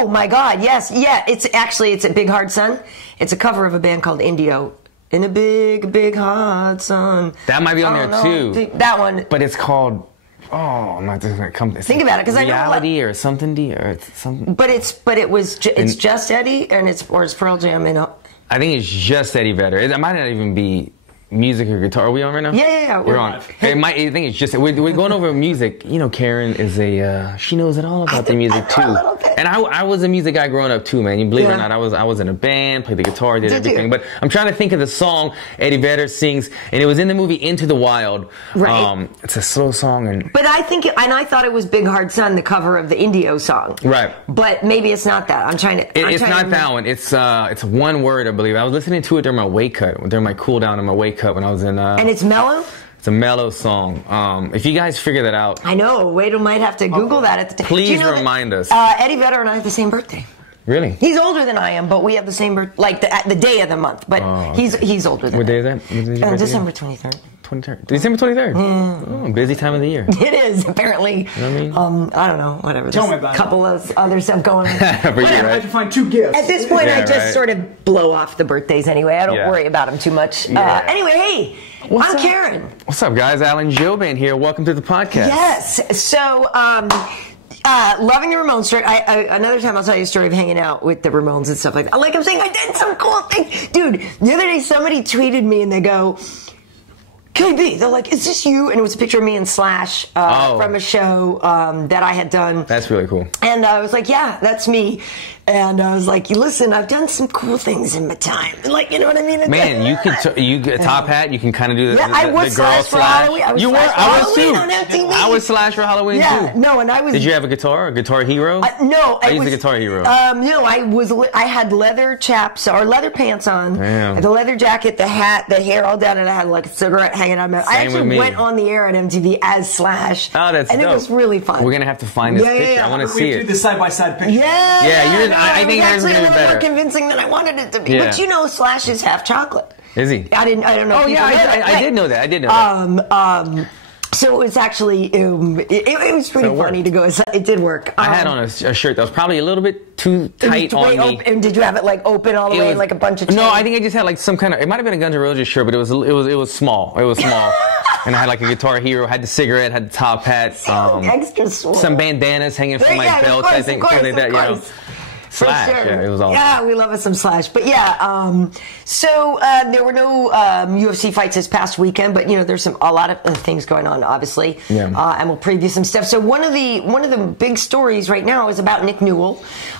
Oh my God, yes. Yeah, it's a Big Hard Sun. It's a cover of a band called Indio. In a big, big hard sun. That might be on there too. That one. But it's called, I'm not just gonna come. Think about it, because I know Reality or something, or it's something. But it's just Eddie, and it's Pearl Jam, and I think it's just Eddie Vedder. It might not even be music or guitar. Are we on right now? Yeah. We're on. I think it's just we're going over music. You know, Karyn is she knows it all about the music too. And I was a music guy growing up too, man. You believe it or not, I was in a band, played the guitar, did everything. But I'm trying to think of the song Eddie Vedder sings, and it was in the movie Into the Wild. Right. It's a slow song, but I think I thought it was Big Hard Sun, the cover of the Indio song. Right. But maybe it's not that. It's not that one. It's one word, I believe. I was listening to it during my wake cut, during my cool down and my wake cut when I was in. And it's mellow? It's a mellow song. If you guys figure that out. I know. Wade might have to Google that at the time. Please remind us. Eddie Vedder and I have the same birthday. Really? He's older than I am, but we have the same birthday, like the day of the month. But he's older than What day is that? December 23rd. December 23rd? Oh, busy time of the year. It is, apparently. You know what I mean? I don't know, whatever. Tell There's me about a couple of other stuff going on. For you, right? I had to find 2 gifts. At this point, I just sort of blow off the birthdays anyway. I don't worry about them too much. Anyway, hey, I'm Karyn. What's up, guys? Alan Jouban here. Welcome to the podcast. Yes. So, loving the Ramones story. Another time I'll tell you a story of hanging out with the Ramones and stuff like that. Like I'm saying, I did some cool things. Dude, the other day somebody tweeted me and they go, KB, they're like, is this you? And it was a picture of me and Slash from a show that I had done. That's really cool. And I was like, yeah, that's me. And I was like, listen, I've done some cool things in my time. Like, you know what I mean? Man, you get a top hat. You can kind of do the I was the girl Slash for Halloween. I was too. On MTV. I was Slash for Halloween too. No, and I was. Did you have a Guitar Hero? No, I used a Guitar Hero. No, I had leather chaps or leather pants on. Damn. The leather jacket, the hat, the hair all down, and I had like a cigarette hanging out. I actually went on the air at MTV as Slash. Oh, that's and dope. it was really fun. We're gonna have to find this picture. I want to see it. We do the side-by-side picture. Yeah. I think that's actually really a little more convincing than I wanted it to be. Yeah. But you know, Slash is half chocolate. Is he? I don't know. Oh yeah, I did know that. I did know that. So it was actually, it was pretty funny to go. It did work. I had on a shirt that was probably a little bit too tight on me. And did you have it like open all the way, like a bunch of chains? No, I think I just had like some kind of, it might have been a Guns N' Roses shirt, but it was small. It was small. And I had like a Guitar Hero, had the cigarette, had the top hat. Extra swole. Some bandanas hanging from my belt, I think. Something like that, Slash, sure. Yeah, it was awesome. Yeah, we love us some Slash. But yeah, so there were no UFC fights this past weekend, but you know, there's a lot of things going on, obviously. Yeah. And we'll preview some stuff. So one of the big stories right now is about Nick Newell,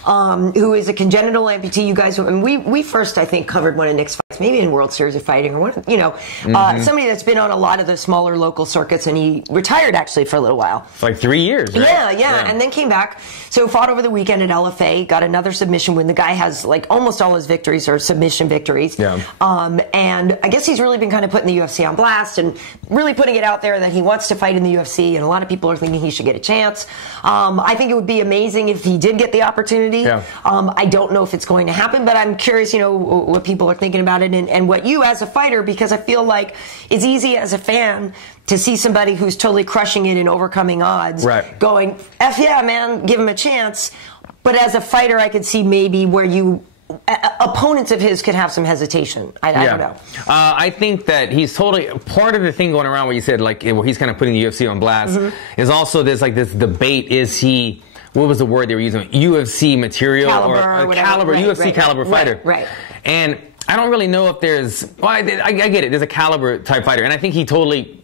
who is a congenital amputee. You guys, and we first, I think, covered one of Nick's fights, maybe in World Series of Fighting or one, you know, somebody that's been on a lot of the smaller local circuits, and he retired actually for a little while. For like 3 years, right? Yeah, and then came back. So fought over the weekend at LFA, got another submission win. The guy has like almost all his victories are submission victories. Yeah. And I guess he's really been kind of putting the UFC on blast and really putting it out there that he wants to fight in the UFC, and a lot of people are thinking he should get a chance. I think it would be amazing if he did get the opportunity. Yeah. I don't know if it's going to happen, but I'm curious, you know, what people are thinking about it and what you as a fighter, because I feel like it's easy as a fan to see somebody who's totally crushing it and overcoming odds, going, F yeah, man, give him a chance. But as a fighter, I could see maybe where opponents of his could have some hesitation. I don't know. I think that he's totally, part of the thing going around where you said, like, well, he's kind of putting the UFC on blast, is also there's like this debate, is he, what was the word they were using? UFC material caliber, or caliber, UFC caliber fighter. Right. And I don't really know if there's, well, I get it, there's a caliber type fighter, and I think he totally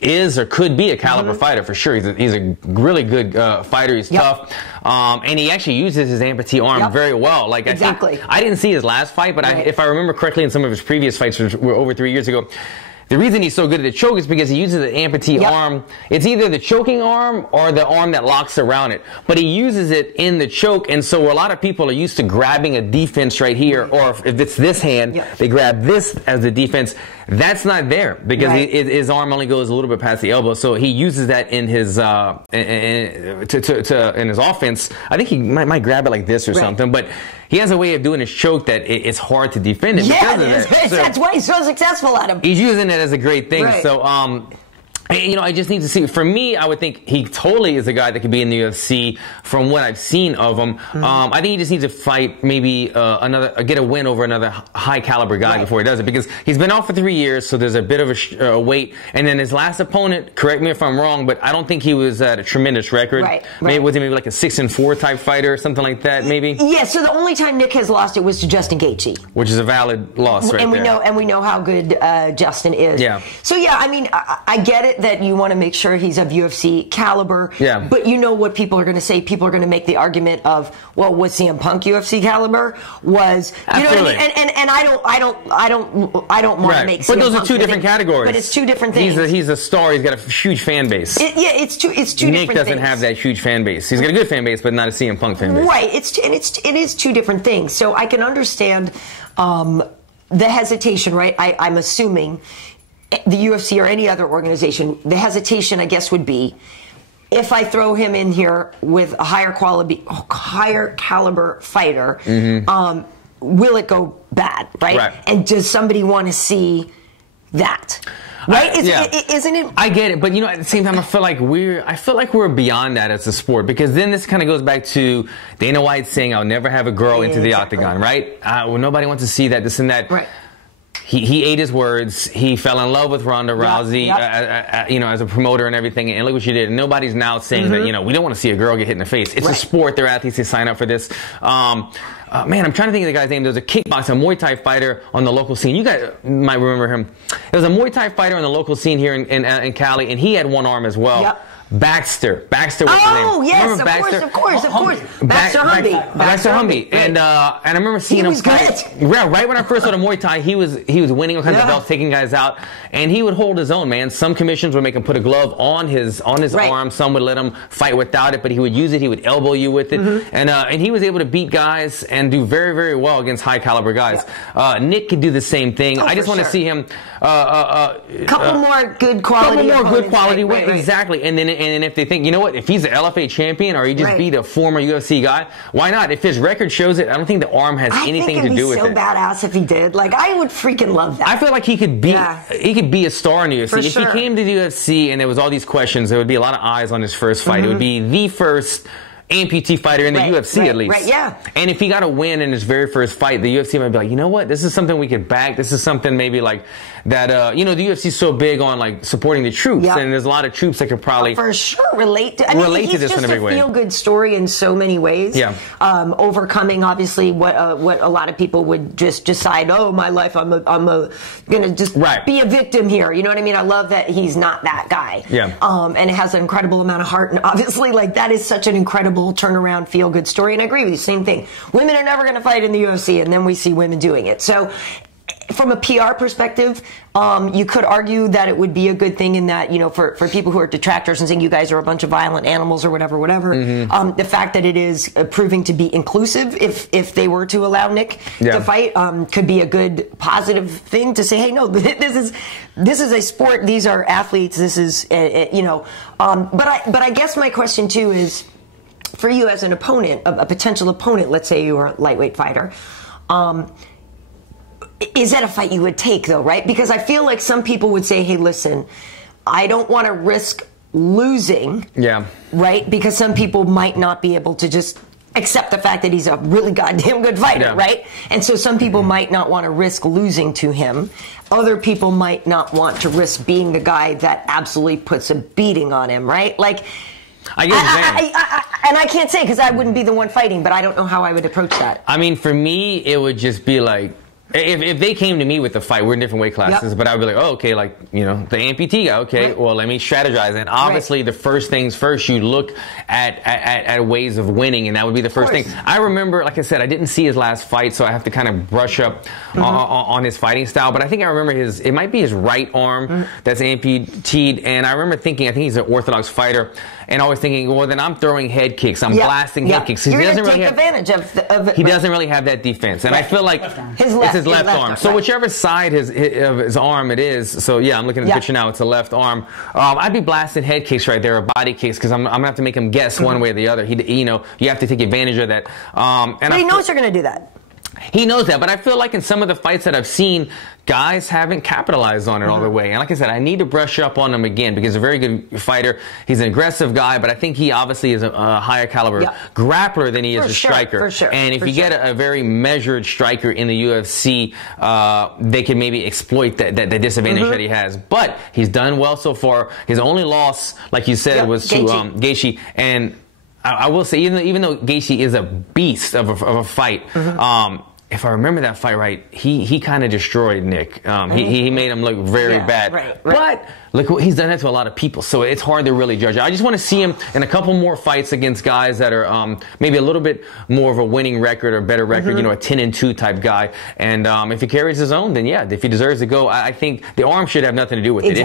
is or could be a caliber fighter for sure. He's a really good fighter. He's tough, and he actually uses his amputee arm very well. Like I think I didn't see his last fight, but if I remember correctly, in some of his previous fights, which were over 3 years ago, the reason he's so good at the choke is because he uses the amputee arm. It's either the choking arm or the arm that locks around it. But he uses it in the choke, and so a lot of people are used to grabbing a defense right here, or if it's this hand, they grab this as the defense. That's not there because his arm only goes a little bit past the elbow. So he uses that in his in his offense. I think he might grab it like this or something, but he has a way of doing his choke that it's hard to defend it because of that. That's why he's so successful at him. He's using it as a great thing. So You know, I just need to see. For me, I would think he totally is a guy that could be in the UFC from what I've seen of him. I think he just needs to fight maybe get a win over another high caliber guy before he does it, because he's been off for 3 years, so there's a bit of a wait. And then his last opponent, correct me if I'm wrong, but I don't think he was at a tremendous record. Maybe was he maybe like a 6-4 type fighter or something like that, maybe? Yeah, so the only time Nick has lost it was to Justin Gaethje. Which is a valid loss right there. And we know how good Justin is. Yeah. So yeah, I mean, I get it that you want to make sure he's of UFC caliber. Yeah. But you know what people are going to say? People are going to make the argument of, well, was CM Punk UFC caliber? Was, you know what I mean? And I don't want to make CM Punk. But those are two different categories. But it's two different things. He's a star. He's got a huge fan base. It's two different things. Nick doesn't have that huge fan base. He's got a good fan base, but not a CM Punk fan base. Right. It is two different things. So I can understand the hesitation, right? I'm assuming the UFC or any other organization, the hesitation, I guess, would be if I throw him in here with a higher caliber fighter, will it go bad, right? And does somebody want to see that? Right? Isn't it? I get it, but you know, at the same time, I feel like we're beyond that as a sport, because then this kind of goes back to Dana White saying, "I'll never have a girl into the octagon," right? Well, nobody wants to see that, this and that. Right. He ate his words. He fell in love with Ronda Rousey, you know, as a promoter and everything. And look what she did. And nobody's now saying that, you know, we don't want to see a girl get hit in the face. It's a sport. They're athletes. They sign up for this. Man, I'm trying to think of the guy's name. There's a kickboxer, a Muay Thai fighter on the local scene. You guys might remember him. There was a Muay Thai fighter on the local scene here in Cali, and he had one arm as well. Yep. Baxter was his name. Oh, yes, of course. Baxter Humby. And I remember seeing him fight. Right when I first saw the Muay Thai, he was winning all kinds of belts, taking guys out, and he would hold his own, man. Some commissions would make him put a glove on his arm. Some would let him fight without it, but he would use it. He would elbow you with it, and he was able to beat guys and do very, very well against high caliber guys. Nick could do the same thing. I just want to see him. Couple more good quality wins. Exactly. And if they think, you know what, if he's an LFA champion or he just beat a former UFC guy, why not? If his record shows it, I don't think the arm has anything to do with it. I think it'd be so badass if he did. Like, I would freaking love that. I feel like he could be a star in the UFC. For if sure. he came to the UFC and there was all these questions, there would be a lot of eyes on his first fight. It would be the first amputee fighter in the UFC at least. And if he got a win in his very first fight, the UFC might be like, you know what, this is something we could back. This is something maybe like that, you know, the UFC is so big on like supporting the troops, and there's a lot of troops that could probably for sure relate to this in a big way. He's just a feel-good story in so many ways. Overcoming obviously what a lot of people would just decide, oh, my life, I'm gonna just be a victim here. You know what I mean? I love that he's not that guy. And it has an incredible amount of heart, and obviously like that is such an incredible turnaround feel-good story. And I agree with you, same thing. Women are never going to fight in the UFC, and then we see women doing it. So from a PR perspective, you could argue that it would be a good thing in that, you know, for people who are detractors and saying you guys are a bunch of violent animals or whatever, the fact that it is proving to be inclusive, if they were to allow Nick to fight, could be a good positive thing to say, hey, no, this is a sport. These are athletes. This is, you know, but I guess my question too is, for you as an opponent, a potential opponent, let's say you are a lightweight fighter, is that a fight you would take, though, right? Because I feel like some people would say, hey, listen, I don't want to risk losing, right? Because some people might not be able to just accept the fact that he's a really goddamn good fighter, right? And so some people might not want to risk losing to him. Other people might not want to risk being the guy that absolutely puts a beating on him, right? Like, and I can't say because I wouldn't be the one fighting, but I don't know how I would approach that. I mean, for me, it would just be like, if they came to me with the fight, we're in different weight classes, but I would be like, oh, okay, like, you know, the amputee guy, okay, well, let me strategize. And obviously, the first things first, you look at ways of winning, and that would be the first thing. I remember, like I said, I didn't see his last fight, so I have to kind of brush up on his fighting style. But I think I remember it might be his right arm that's amputated. And I remember thinking, I think he's an orthodox fighter. And always thinking, well, then I'm throwing head kicks. I'm blasting head kicks. You're going to take advantage of it. He doesn't really have that defense. And I feel like it's his left arm. So whichever side of his arm it is, so yeah, I'm looking at the picture now, it's a left arm. I'd be blasting head kicks right there, or body kicks, because I'm going to have to make him guess one way or the other. You know, you have to take advantage of that. But he knows you're going to do that. He knows that, but I feel like in some of the fights that I've seen, guys haven't capitalized on it all the way. And like I said, I need to brush up on him again because he's a very good fighter. He's an aggressive guy, but I think he obviously is a higher caliber grappler than he is a striker. For sure. And if you get a very measured striker in the UFC, they can maybe exploit that disadvantage that he has. But he's done well so far. His only loss, like you said, was to Gaethje. And I will say, even though Gaethje is a beast of a fight, if I remember that fight right, he kind of destroyed Nick. He made him look very bad. Right. But look, he's done that to a lot of people, so it's hard to really judge. I just want to see him in a couple more fights against guys that are maybe a little bit more of a winning record or better record, you know, a 10-2 type guy. And if he carries his own, then yeah, if he deserves to go, I think the arm should have nothing to do with it.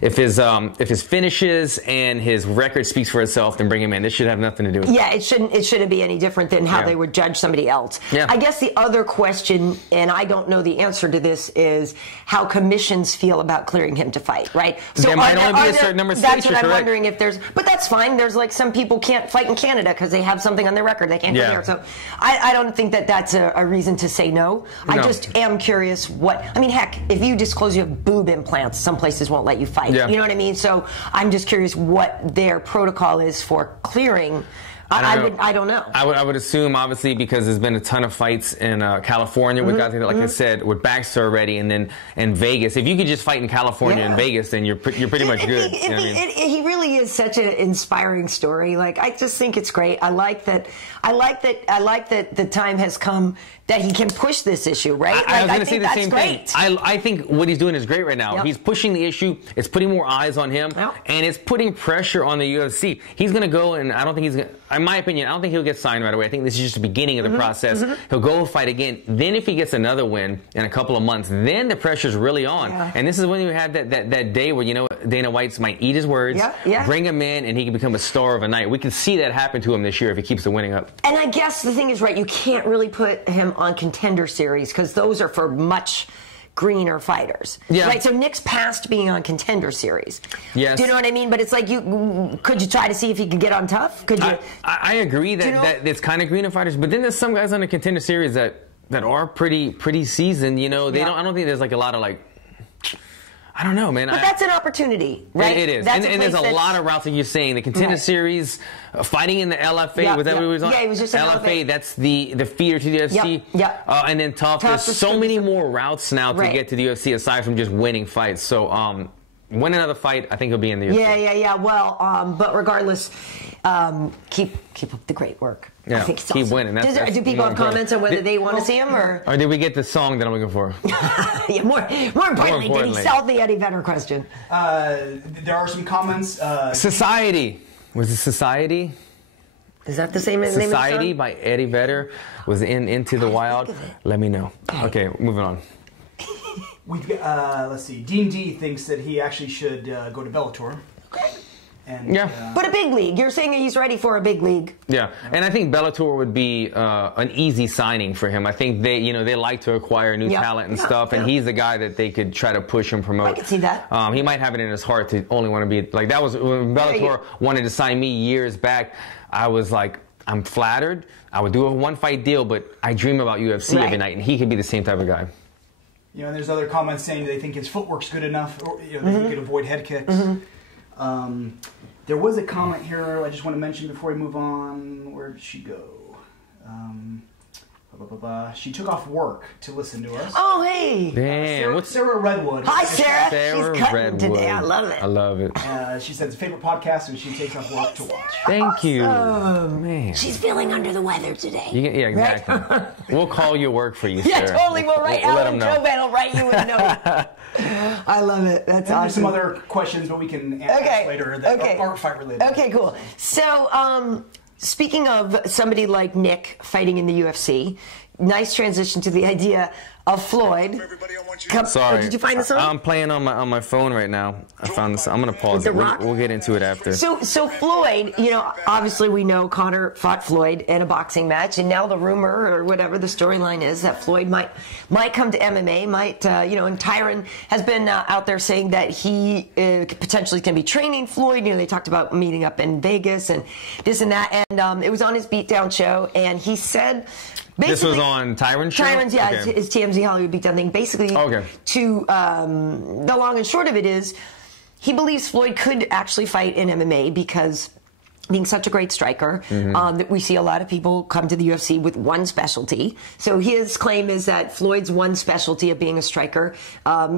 If his finishes and his record speaks for itself, then bring him in. This should have nothing to do with it. Yeah, it shouldn't be any different than how they would judge somebody else. Yeah. I guess the other question, and I don't know the answer to this, is how commissions feel about clearing him to fight, right? So there might only be a certain number of states. That's what I'm wondering if there's, but that's fine. There's like some people can't fight in Canada because they have something on their record. They can't go there. So I don't think that that's a reason to say no. I just am curious what, I mean, heck, if you disclose you have boob implants, some places won't let you fight. You know what I mean? So I'm just curious what their protocol is for clearing. I don't know. I would assume, obviously, because there's been a ton of fights in California with guys, like I said, with Baxter already, and then in Vegas. If you could just fight in California and Vegas, then you're pretty much good. He really is such an inspiring story. Like, I just think it's great. I like that the time has come that he can push this issue, right? I was going to say the same thing. I think what he's doing is great right now. He's pushing the issue. It's putting more eyes on him, and it's putting pressure on the UFC. He's going to go, and I don't think he's going to, in my opinion, I don't think he'll get signed right away. I think this is just the beginning of the process. He'll go fight again. Then if he gets another win in a couple of months, then the pressure's really on. And this is when you have that day where, you know, Dana White might eat his words, bring him in, and he can become a star of a night. We can see that happen to him this year if he keeps the winning up. And I guess the thing is, right, you can't really put him on Contender Series because those are for much greener fighters. Right? So Nick's past being on Contender Series. Yes. Do you know what I mean? But it's like, could you try to see if he could get on Tough? Could you? I agree that it's kind of greener fighters, but then there's some guys on the Contender Series that are pretty seasoned. You know, they don't. I don't think there's like a lot of like. I don't know, man. But that's an opportunity, right? It is. And there's a lot of routes that you're saying. The Contender Series, fighting in the LFA, was that what he was on? Yeah, he was just in LFA. That's the feeder to the UFC. And then Tough. There's so many more routes now to get to the UFC aside from just winning fights. So, win another fight, I think he'll be in the UFC. Yeah. Well, but regardless, keep up the great work. Yeah, I think it's keep awesome. winning. Do people have comments on whether they want to see him or did we get the song that I'm looking for? More importantly, did he sell the Eddie Vedder question? There are some comments. Society. Was it Society? Is that the same name? Society by Eddie Vedder was in Into the Wild. Let me know. Okay, moving on. Let's see. Dean D thinks that he actually should go to Bellator. Okay. And, but a big league. You're saying he's ready for a big league. Yeah, and I think Bellator would be an easy signing for him. I think they like to acquire new talent and stuff, and he's the guy that they could try to push and promote. I can see that. He might have it in his heart to only want to be like that. Was when Bellator wanted to sign me years back. I was like, I'm flattered. I would do a one-fight deal, but I dream about UFC every night, and he could be the same type of guy. You know, and there's other comments saying they think his footwork's good enough, or you know, he could avoid head kicks. There was a comment here I just want to mention before we move on. Where did she go? She took off work to listen to us. Oh, hey. Damn. Sarah Redwood. Hi, Sarah. She's cutting today. I love it. I love it. She said it's a favorite podcast, and she takes off work to watch. Thank you. Man. She's feeling under the weather today. Yeah, exactly. Right? We'll call you work for you, Sarah. Yeah, totally. We'll write Alan Jouban will write you a note. I love it. That's awesome. There's some other questions, but we can ask later that aren't fight related. Okay, cool. So, speaking of somebody like Nick fighting in the UFC, nice transition to the idea of Floyd. Sorry. Did you find the song? I'm playing on my phone right now. I found this. I'm going to pause it. We'll get into it after. So Floyd, you know, obviously we know Conor fought Floyd in a boxing match, and now the rumor or whatever the storyline is that Floyd might come to MMA, you know, and Tyron has been out there saying that he potentially can be training Floyd. You know, they talked about meeting up in Vegas and this and that, and it was on his beatdown show, and he said. This was on Tyron's show? Tyron's, yeah, Okay. his TMZ Hollywood Beatdown thing. Basically, to the long and short of it is, he believes Floyd could actually fight in MMA because being such a great striker, that we see a lot of people come to the UFC with one specialty. So his claim is that Floyd's one specialty of being a striker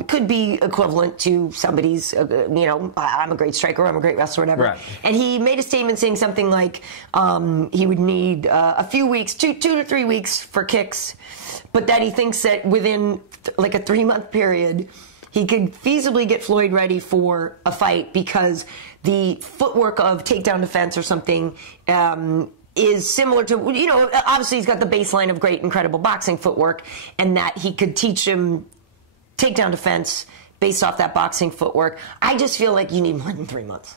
could be equivalent to somebody's, I'm a great striker, I'm a great wrestler, whatever. Right. And he made a statement saying something like he would need a few weeks, 2 to 3 weeks for kicks, but that he thinks that within like a 3-month period, he could feasibly get Floyd ready for a fight because the footwork of takedown defense or something is similar to, obviously he's got the baseline of great, incredible boxing footwork, and that he could teach him takedown defense based off that boxing footwork. I just feel like you need more than 3 months.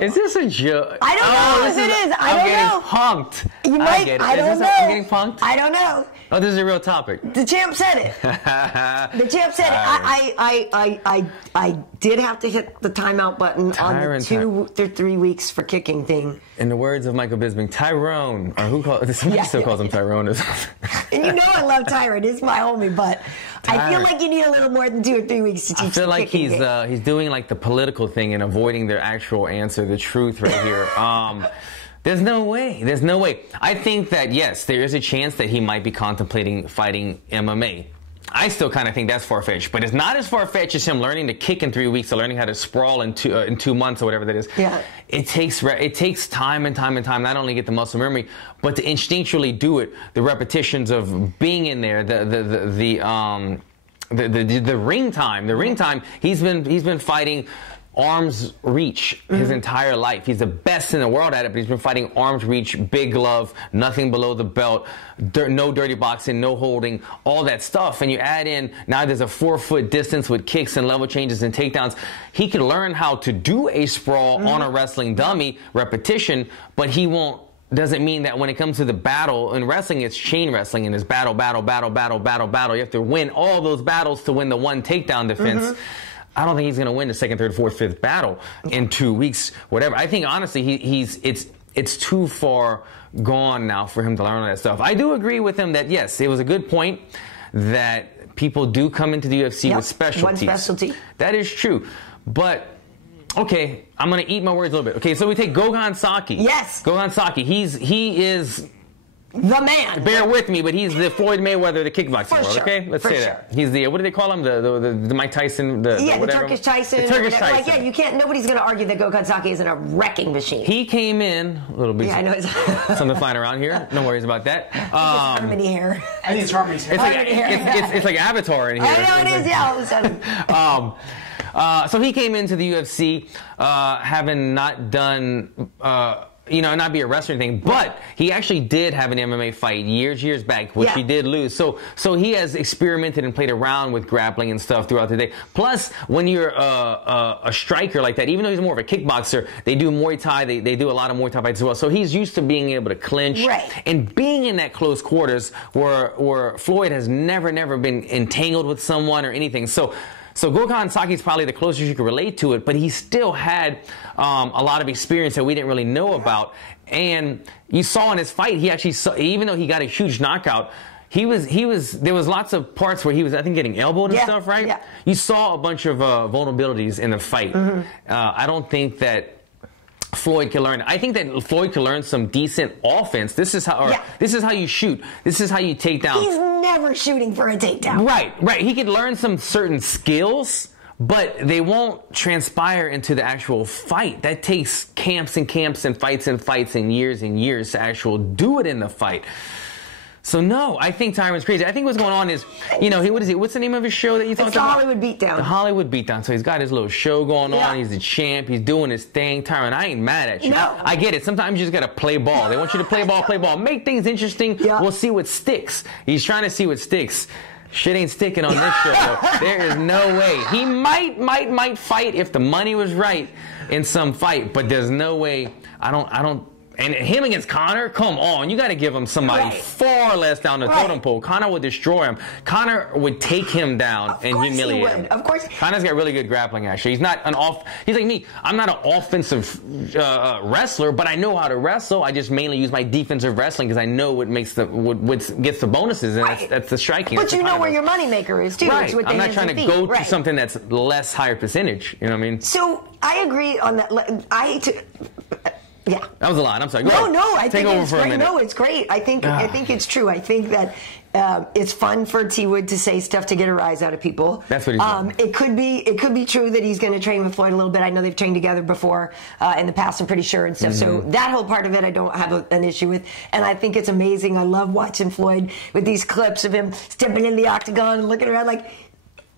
Is this a joke? I don't know if it is. I don't know. I'm getting punked. You might. I get it. I don't know. I'm getting punked? I don't know. Oh, this is a real topic. The champ said it. The champ said it. I did have to hit the timeout button on the 2 to 3 weeks for kicking thing. In the words of Michael Bisping, Tyrone, or who calls somebody still calls him Tyrone. And you know I love Tyron. He's my homie, but I feel like you need a little more than 2 or 3 weeks to teach. I feel like he's doing like the political thing and avoiding the actual answer, the truth right here. There's no way. There's no way. I think that, yes, there is a chance that he might be contemplating fighting MMA. I still kind of think that's far-fetched, but it's not as far-fetched as him learning to kick in 3 weeks or learning how to sprawl in 2 months or whatever that is. Yeah. It takes time and time and time not only to get the muscle memory, but to instinctually do it. The repetitions of being in there, the ring time. The ring time. He's been fighting arm's reach his entire life. He's the best in the world at it, but he's been fighting arm's reach, big glove, nothing below the belt, no dirty boxing, no holding, all that stuff. And you add in, now there's a 4-foot distance with kicks and level changes and takedowns. He can learn how to do a sprawl on a wrestling dummy, repetition, but he won't. Doesn't mean that when it comes to the battle in wrestling, it's chain wrestling and it's battle. You have to win all those battles to win the one takedown defense. I don't think he's going to win the 2nd, 3rd, 4th, 5th battle in 2 weeks, whatever. I think honestly, it's too far gone now for him to learn all that stuff. I do agree with him that yes, it was a good point that people do come into the UFC with specialties. One specialty. That is true, but. Okay, I'm going to eat my words a little bit. Okay, so we take Gogan Saki. Yes. Gogan Saki. He is the man. Bear with me, but he's the Floyd Mayweather, the kickboxing world. Sure. Okay, let's say that. He's the, what do they call him? The Mike Tyson. The Turkish Tyson. The Turkish Tyson. Like, yeah, you can't. Nobody's going to argue that Gogan Saki isn't a wrecking machine. He came in a little bit. Yeah, I know. Something flying around here. No worries about that. Harmony hair. I think it's Harmony's hair. It's like Avatar in here. I know it is. Yeah, all of a sudden. So he came into the UFC having not done, not be a wrestler or anything, but he actually did have an MMA fight years back, which he did lose. So he has experimented and played around with grappling and stuff throughout the day. Plus, when you're a striker like that, even though he's more of a kickboxer, they do Muay Thai. They do a lot of Muay Thai fights as well. So he's used to being able to clinch and being in that close quarters where Floyd has never been entangled with someone or anything. So Gogan Saki is probably the closest you could relate to it, but he still had a lot of experience that we didn't really know about. And you saw in his fight, he actually saw, even though he got a huge knockout, there was lots of parts where he was, I think, getting elbowed and stuff, right? Yeah. You saw a bunch of vulnerabilities in the fight. I don't think that Floyd can learn. I think that Floyd can learn some decent offense. This is how you shoot. This is how you take down. He's never shooting for a takedown. Right. He could learn some certain skills, but they won't transpire into the actual fight. That takes camps and camps and fights and years to actually do it in the fight. So no, I think Tyron's crazy. I think what's going on is, what is it? What's the name of his show that you talked about? It's the Hollywood Beatdown. The Hollywood Beatdown. So he's got his little show going on. He's the champ. He's doing his thing. Tyron, I ain't mad at you. No. I get it. Sometimes you just got to play ball. They want you to play ball. Make things interesting. Yeah. We'll see what sticks. He's trying to see what sticks. Shit ain't sticking on this show, though. There is no way. He might fight if the money was right in some fight, but there's no way. I And him against Conor, come on. You got to give him somebody far less down the totem pole. Conor would destroy him. Conor would take him down and humiliate him. Of course. Conor's got really good grappling, actually. He's not he's like me. I'm not an offensive wrestler, but I know how to wrestle. I just mainly use my defensive wrestling because I know what makes what gets the bonuses, and that's the striking. But you know where your moneymaker is, too. Right. I'm not trying to go to something that's less higher percentage. You know what I mean? So I agree on that. I hate to... Yeah, that was a lot. I'm sorry. I think it's great. No, it's great. I think it's true. I think that it's fun for T. Wood to say stuff to get a rise out of people. That's what he's doing. It could be true that he's going to train with Floyd a little bit. I know they've trained together before in the past. I'm pretty sure and stuff. So that whole part of it, I don't have an issue with. And I think it's amazing. I love watching Floyd with these clips of him stepping in the octagon and looking around like.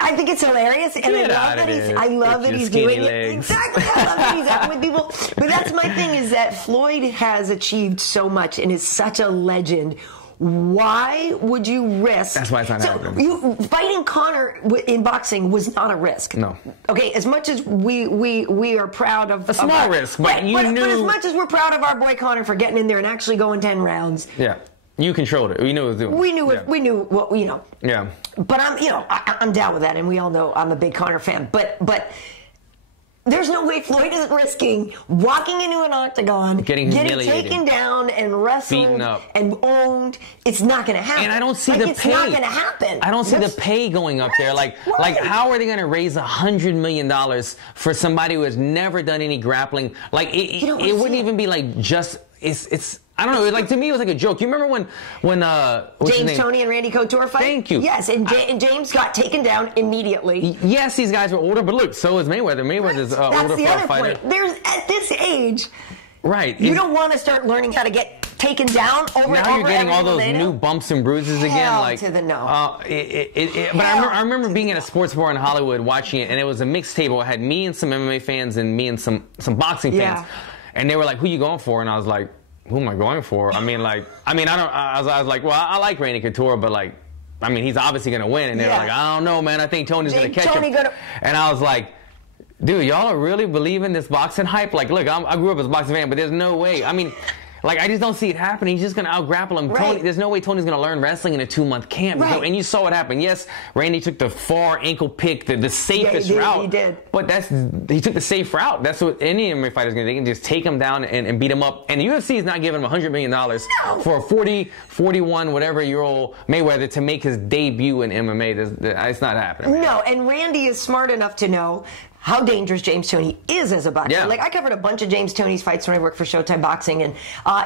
I think it's hilarious, and I love that he's doing it. Exactly, I love that he's out with people. But that's my thing, is that Floyd has achieved so much and is such a legend. Why would you risk? That's why it's not happening. Fighting Conor in boxing was not a risk. No. Okay, as much as we are proud of a small risk, but you knew. But as much as we're proud of our boy Conor for getting in there and actually going 10 rounds. Yeah. You controlled it. You knew what it was doing. We knew it. We knew what you know. Yeah. But I'm down with that, and we all know I'm a big Conor fan. But there's no way Floyd is risking walking into an octagon, getting taken down and wrestled and owned. It's not going to happen. And I don't see the pay. It's not going to happen. I don't see the pay going up there. Like how are they going to raise $100 million for somebody who has never done any grappling? Like it wouldn't even be like just it's. I don't know. Like to me, it was like a joke. You remember when James Toney and Randy Couture fight? Thank you. Yes, and James got taken down immediately. Yes, these guys were older, but look, so is Mayweather. Mayweather's older for a fighter. Point. There's at this age, right? You don't want to start learning how to get taken down over. Now you're getting all those new bumps and bruises again. Like to the no. But I remember being at a sports bar in Hollywood watching it, and it was a mixed table. It had me and some MMA fans and me and some boxing fans, and they were like, "Who you going for?" And I was like, who am I going for? I was like, well, I like Randy Couture, but like, I mean, he's obviously going to win. And they were like, I don't know, man. I think Tony's going to catch him. And I was like, dude, y'all are really believing this boxing hype? Like, look, I grew up as a boxing fan, but there's no way. I mean, like, I just don't see it happening. He's just going to out-grapple him. Right. There's no way Tony's going to learn wrestling in a 2-month camp. Right. And you saw what happened. Yes, Randy took the far ankle pick, the safest route. He did. But he took the safe route. That's what any MMA fighter's going to do. They can just take him down and beat him up. And the UFC is not giving him $100 million for a 40, 41, whatever-year-old Mayweather to make his debut in MMA. It's not happening. No, and Randy is smart enough to know how dangerous James Toney is as a boxer. Yeah. Like, I covered a bunch of James Toney's fights when I worked for Showtime Boxing, and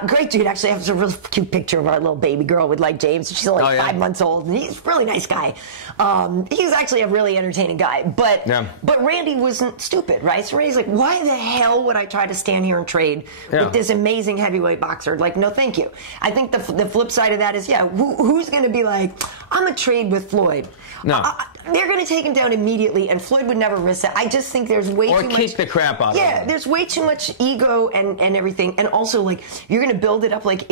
great dude. Actually, I have a really cute picture of our little baby girl with, like, James. She's only 5 months old, and he's a really nice guy. He's actually a really entertaining guy, but Randy wasn't stupid, right? So Randy's like, why the hell would I try to stand here and trade with this amazing heavyweight boxer? Like, no, thank you. I think the flip side of that is, who's going to be like, I'm going to trade with Floyd? No. They're going to take him down immediately, and Floyd would never risk that. I just think there's way too much... Or kick the crap out of him. Yeah, there's way too much ego and everything. And also, like, you're going to build it up like...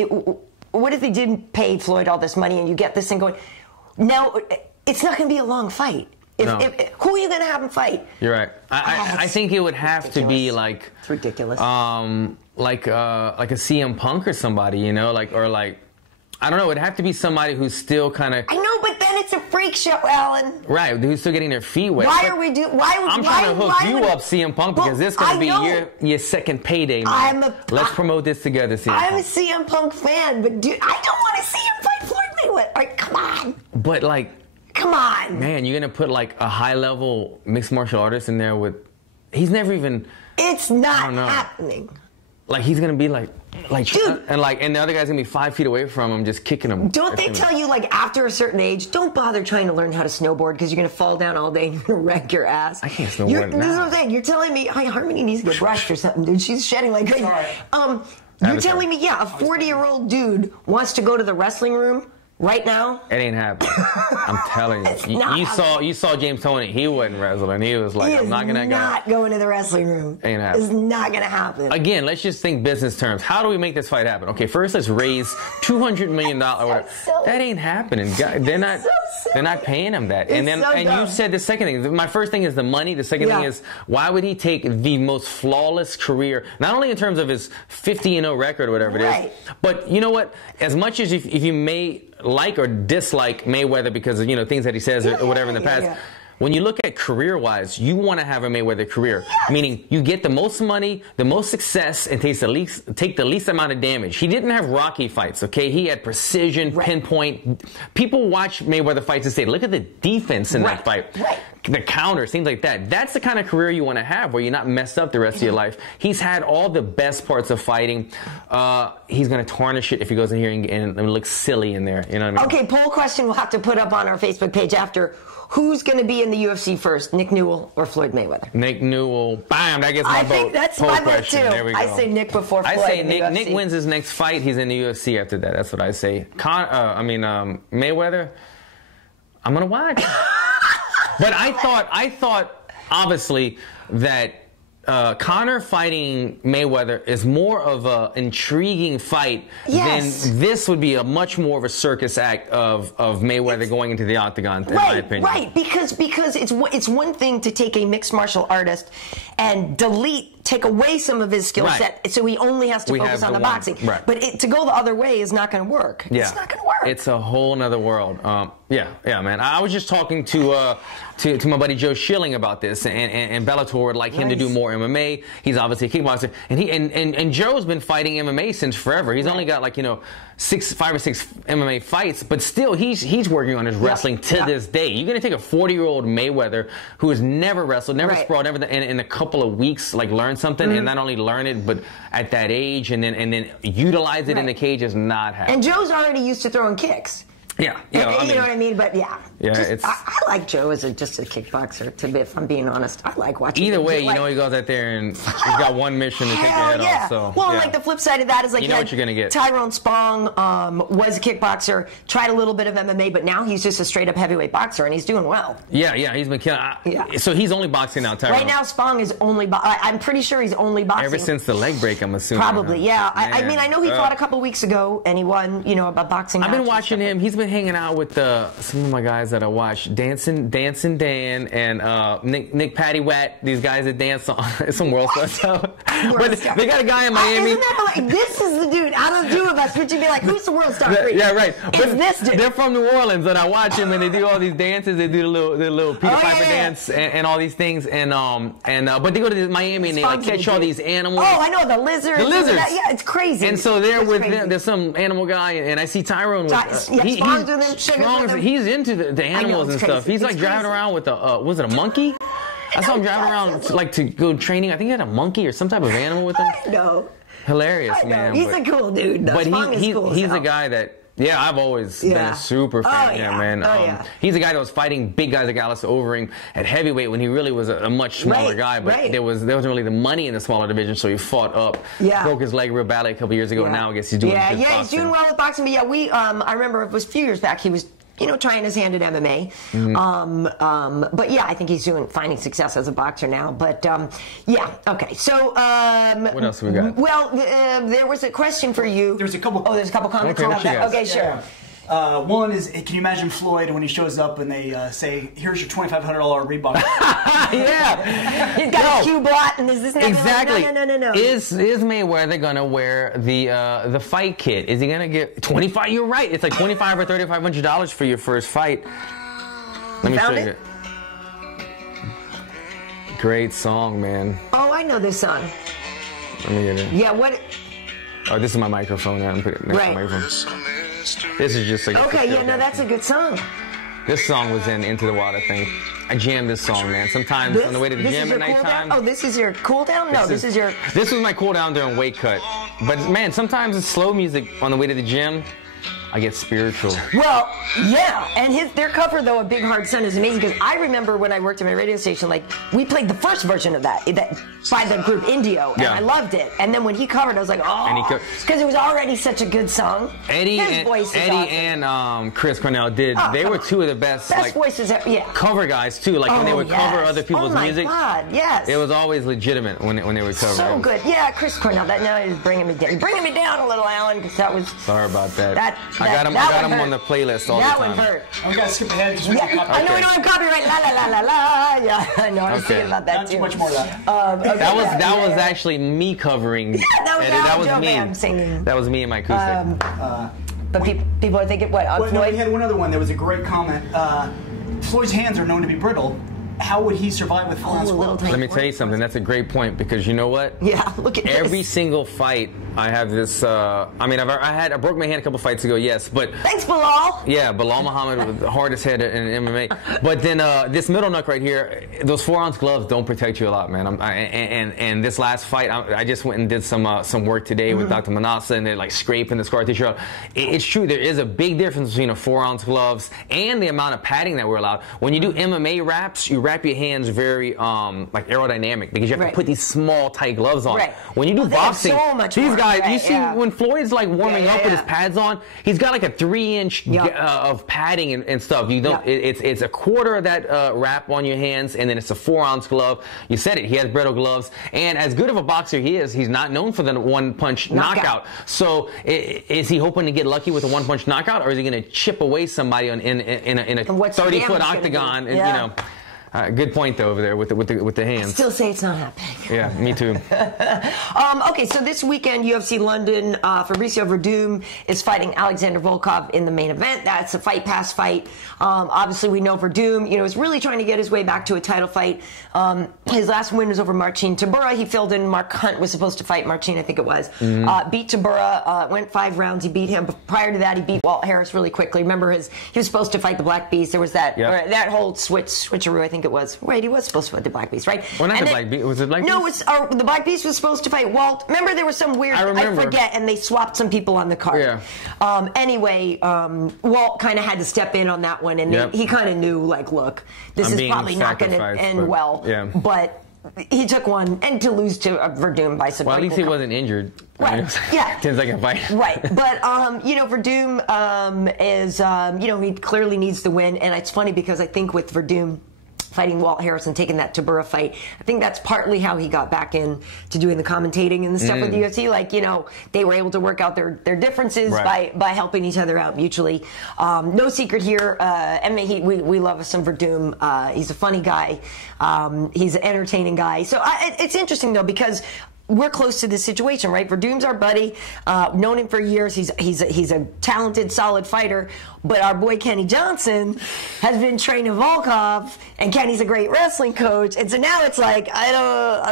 what if they didn't pay Floyd all this money and you get this thing going? Now, it's not going to be a long fight. Who are you going to have him fight? You're right. I think it would have to be like... It's ridiculous. Like a CM Punk or somebody, you know? I don't know. It'd have to be somebody who's still kind of... I know, but then it's a freak show, Alan. Right, who's still getting their feet wet. Why are we doing... I'm trying to hook you up, CM Punk, because this is going to be your second payday, man. Let's promote this together, CM Punk. I'm a CM Punk fan, but dude, I don't want to see him fight Floyd Mayweather. Like, come on. But, like... Come on. Man, you're going to put, like, a high-level mixed martial artist in there with... He's never even... It's not happening. Like, he's going to be like dude, and the other guy's gonna be 5 feet away from him, just kicking him. Don't they tell you, like, after a certain age, don't bother trying to learn how to snowboard because you're gonna fall down all day and you're gonna wreck your ass. I can't snowboard now. This is what I'm saying. You're telling me, Harmony needs to get brushed or something, dude. She's shedding like crazy. You're telling me, a 40-year-old dude wants to go to the wrestling room right now? It ain't happening. I'm telling you. You saw James Toney. He wasn't wrestling. He was like, I'm not gonna go. Not going to the wrestling room. Ain't happening. It's not gonna happen. Again, let's just think business terms. How do we make this fight happen? Okay, first let's raise $200 million. That ain't happening. They're not. So They're not paying him that. It's And then so dumb. you said the second thing. My first thing is the money. The second thing is, why would he take the most flawless career, not only in terms of his 50-0 record or whatever it is, but you know what? As much as if you may like or dislike Mayweather because of, you know, things that he says or whatever in the past, when you look at career-wise, you want to have a Mayweather career, meaning you get the most money, the most success, and take the least amount of damage. He didn't have Rocky fights, okay? He had precision, pinpoint. People watch Mayweather fights and say, look at the defense in that fight. The counters, things like that. That's the kind of career you want to have where you're not messed up the rest of your life. He's had all the best parts of fighting. He's going to tarnish it if he goes in here and looks silly in there. You know what I mean? Okay, poll question we'll have to put up on our Facebook page after. Who's going to be in the UFC first, Nick Newell or Floyd Mayweather? Nick Newell. Bam, that gets my vote. I think that's poll my vote question. too. There we go. I say Nick before Floyd. I say in the Nick UFC. wins his next fight. He's in the UFC after that. That's what I say. Mayweather, I'm going to watch. But I thought obviously that Conor fighting Mayweather is more of an intriguing fight than this would be a much more of a circus act of Mayweather going into the octagon, in my opinion. Right, because it's one thing to take a mixed martial artist and take away some of his skill set, so he only has to focus on the boxing. Right. But to go the other way is not going to work. Yeah. It's not going to work. It's a whole nother world. Yeah, man. I was just talking to my buddy Joe Schilling about this, and Bellator would like him to do more MMA. He's obviously a kickboxer, and Joe's been fighting MMA since forever. He's only got 5 or 6 MMA fights, but still he's working on his wrestling to this day. You're gonna take a 40-year-old Mayweather who has never wrestled, never sprawled, never in a couple of weeks learn something, and not only learn it, but at that age, and then utilize it in the cage is not happening. And Joe's already used to throwing kicks. Yeah, you know what I mean? But I like Joe as just a kickboxer. If I'm being honest, I like watching. Either way, he goes out there and he's got one mission to take your head off. So, like the flip side of that is you know what you're gonna get. Tyron Spong was a kickboxer, tried a little bit of MMA, but now he's just a straight up heavyweight boxer and he's doing well. Yeah, he's been killing. So he's only boxing now, Tyron. Right now, Spong is only. I'm pretty sure he's only boxing ever since the leg break. I'm assuming. Probably, yeah. I mean, I know he fought a couple weeks ago and he won. About boxing. I've been watching him. He's been hanging out with some of my guys that I watch, Dancing Dan and Nick Patty Watt. These guys that dance on some World Star stuff. But they got a guy in Miami. Isn't that this is the dude out of the two of us? Would you be like, who's the World Star? Yeah, right. But this dude. They're from New Orleans, and I watch them, and they do all these dances. They do the little Peter Piper dance and all these things, but they go to Miami and they catch all these animals. Oh, I know, the lizards. The lizards. Yeah, it's crazy. And so they're with them. There's some animal guy, and I see Tyron with he's into the animals and stuff. He's driving around with was it a monkey? I saw him driving around to go training. I think he had a monkey or some type of animal with him. I know. Hilarious, man. He's a cool dude, though. But he's a guy that. Yeah, I've always been a super fan. Man. He's a guy that was fighting big guys like Alice Overing at heavyweight when he really was a much smaller guy. But there wasn't really the money in the smaller division, so he fought up. Broke his leg real badly a couple years ago. And now I guess he's doing good boxing. He's doing well with boxing. But I remember it was a few years back. He was trying his hand at MMA. But I think he's finding success as a boxer now. But okay. So what else have we got? Well, there was a question for you. There's a couple. Oh, there's a couple comments about that. Okay, sure. One is, can you imagine Floyd when he shows up and they say, "Here's your $2,500 Reebok." He's got a cue blot and is this exactly? No. Is Mayweather gonna wear the fight kit? Is he gonna get 25? You're right. It's like $2,500 or $3,500 for your first fight. Let me show you. Great song, man. Oh, I know this song. Let me get it. Yeah. What? Oh, this is my microphone. I'm putting it next to my microphone. This is just that's a good song. This song was in Into the Wild, I think. I jammed this song, man. Sometimes on the way to the gym at nighttime. Oh, this is your cool down? No, this is your... This was my cool down during weight cut. But, man, sometimes it's slow music on the way to the gym. I get spiritual. Well, yeah, and their cover though, "A Big Hard Sun," is amazing because I remember when I worked at my radio station, we played the first version of that by the group Indio, and I loved it. And then when he covered, I was like, because it was already such a good song. Eddie and Chris Cornell did. They were two of the best voices. Cover guys too. When they would cover other people's music. Oh my God, yes. It was always legitimate when they would cover. So good, yeah. Chris Cornell. That now is bringing me down. You're bringing me down a little, Alan, because that was. Sorry about that. I got him on the playlist all the time. That one hurt. I'm gonna skip ahead. Just Yeah, I know I'm copyright. La la la la la. Yeah, I know. I was thinking about that Not too. too much more of that. That was actually me covering. Yeah, that was me singing. That was me and my acoustic. But people are thinking, what? No, Floyd? we had one other one. There was a great comment. Floyd's hands are known to be brittle. How would he survive with full-on squats? Let me tell you something. That's a great point because you know what? Yeah, look at every this. single fight. I have this. I broke my hand a couple fights ago. Yes, but thanks, Bilal. Yeah, Bilal Muhammad with the hardest head in MMA. But then this middle neck right here, those 4-ounce gloves don't protect you a lot, man. And this last fight, I just went and did some work today with Dr. Manasa, and they're like scraping the scar tissue out. It's true. There is a big difference between a 4-ounce gloves and the amount of padding that we're allowed. When you do MMA wraps, you wrap your hands very like aerodynamic because you have to put these small, tight gloves on. Right. When you do boxing, so much these more. guys, you see when Floyd's like warming up with his pads on, he's got like a 3-inch of padding and stuff. You don't. It's a quarter of that wrap on your hands, and then it's a 4-ounce glove. You said it. He has brittle gloves, and as good of a boxer he is, he's not known for the one-punch knockout. So is he hoping to get lucky with a one-punch knockout, or is he going to chip away somebody in a 30-foot octagon? And, you know. Good point though over there with the hands. Still say it's not happening. Yeah, me too. Okay, so this weekend, UFC London, Fabricio Werdum is fighting Alexander Volkov in the main event. That's a Fight Pass fight. Obviously, we know Werdum, is really trying to get his way back to a title fight. His last win was over Marcin Tybura. He filled in. Mark Hunt was supposed to fight Marcin, I think it was. Beat Tybura, went 5 rounds. He beat him. But prior to that, he beat Walt Harris really quickly. Remember, he was supposed to fight the Black Beast. There was that whole switcheroo, I think it was. Wait, he was supposed to fight the Black Beast, right? Well, not the Black Beast. Was it Black Beast? No, the Black Beast was supposed to fight Walt. Remember, there was some weird, I forget, and they swapped some people on the card. Yeah. Anyway, Walt kind of had to step in on that one, and he kind of knew, like, look, this is probably not going to end well. Yeah. But he took one, and to lose to Werdum by some. Well, at least he wasn't injured. Right. Yeah. 10-second fight. Right. But Werdum is he clearly needs the win, and it's funny because I think with Werdum fighting Walt Harris and taking that Tybura fight, I think that's partly how he got back in to doing the commentating and the stuff with the UFC. Like, they were able to work out their differences by helping each other out mutually. No secret here, MMA, we love some Werdum. He's a funny guy. He's an entertaining guy. So it's interesting, though, because we're close to this situation, right? Verdum's our buddy. Known him for years. He's a talented, solid fighter. But our boy Kenny Johnson has been training Volkov, and Kenny's a great wrestling coach. And so now it's like I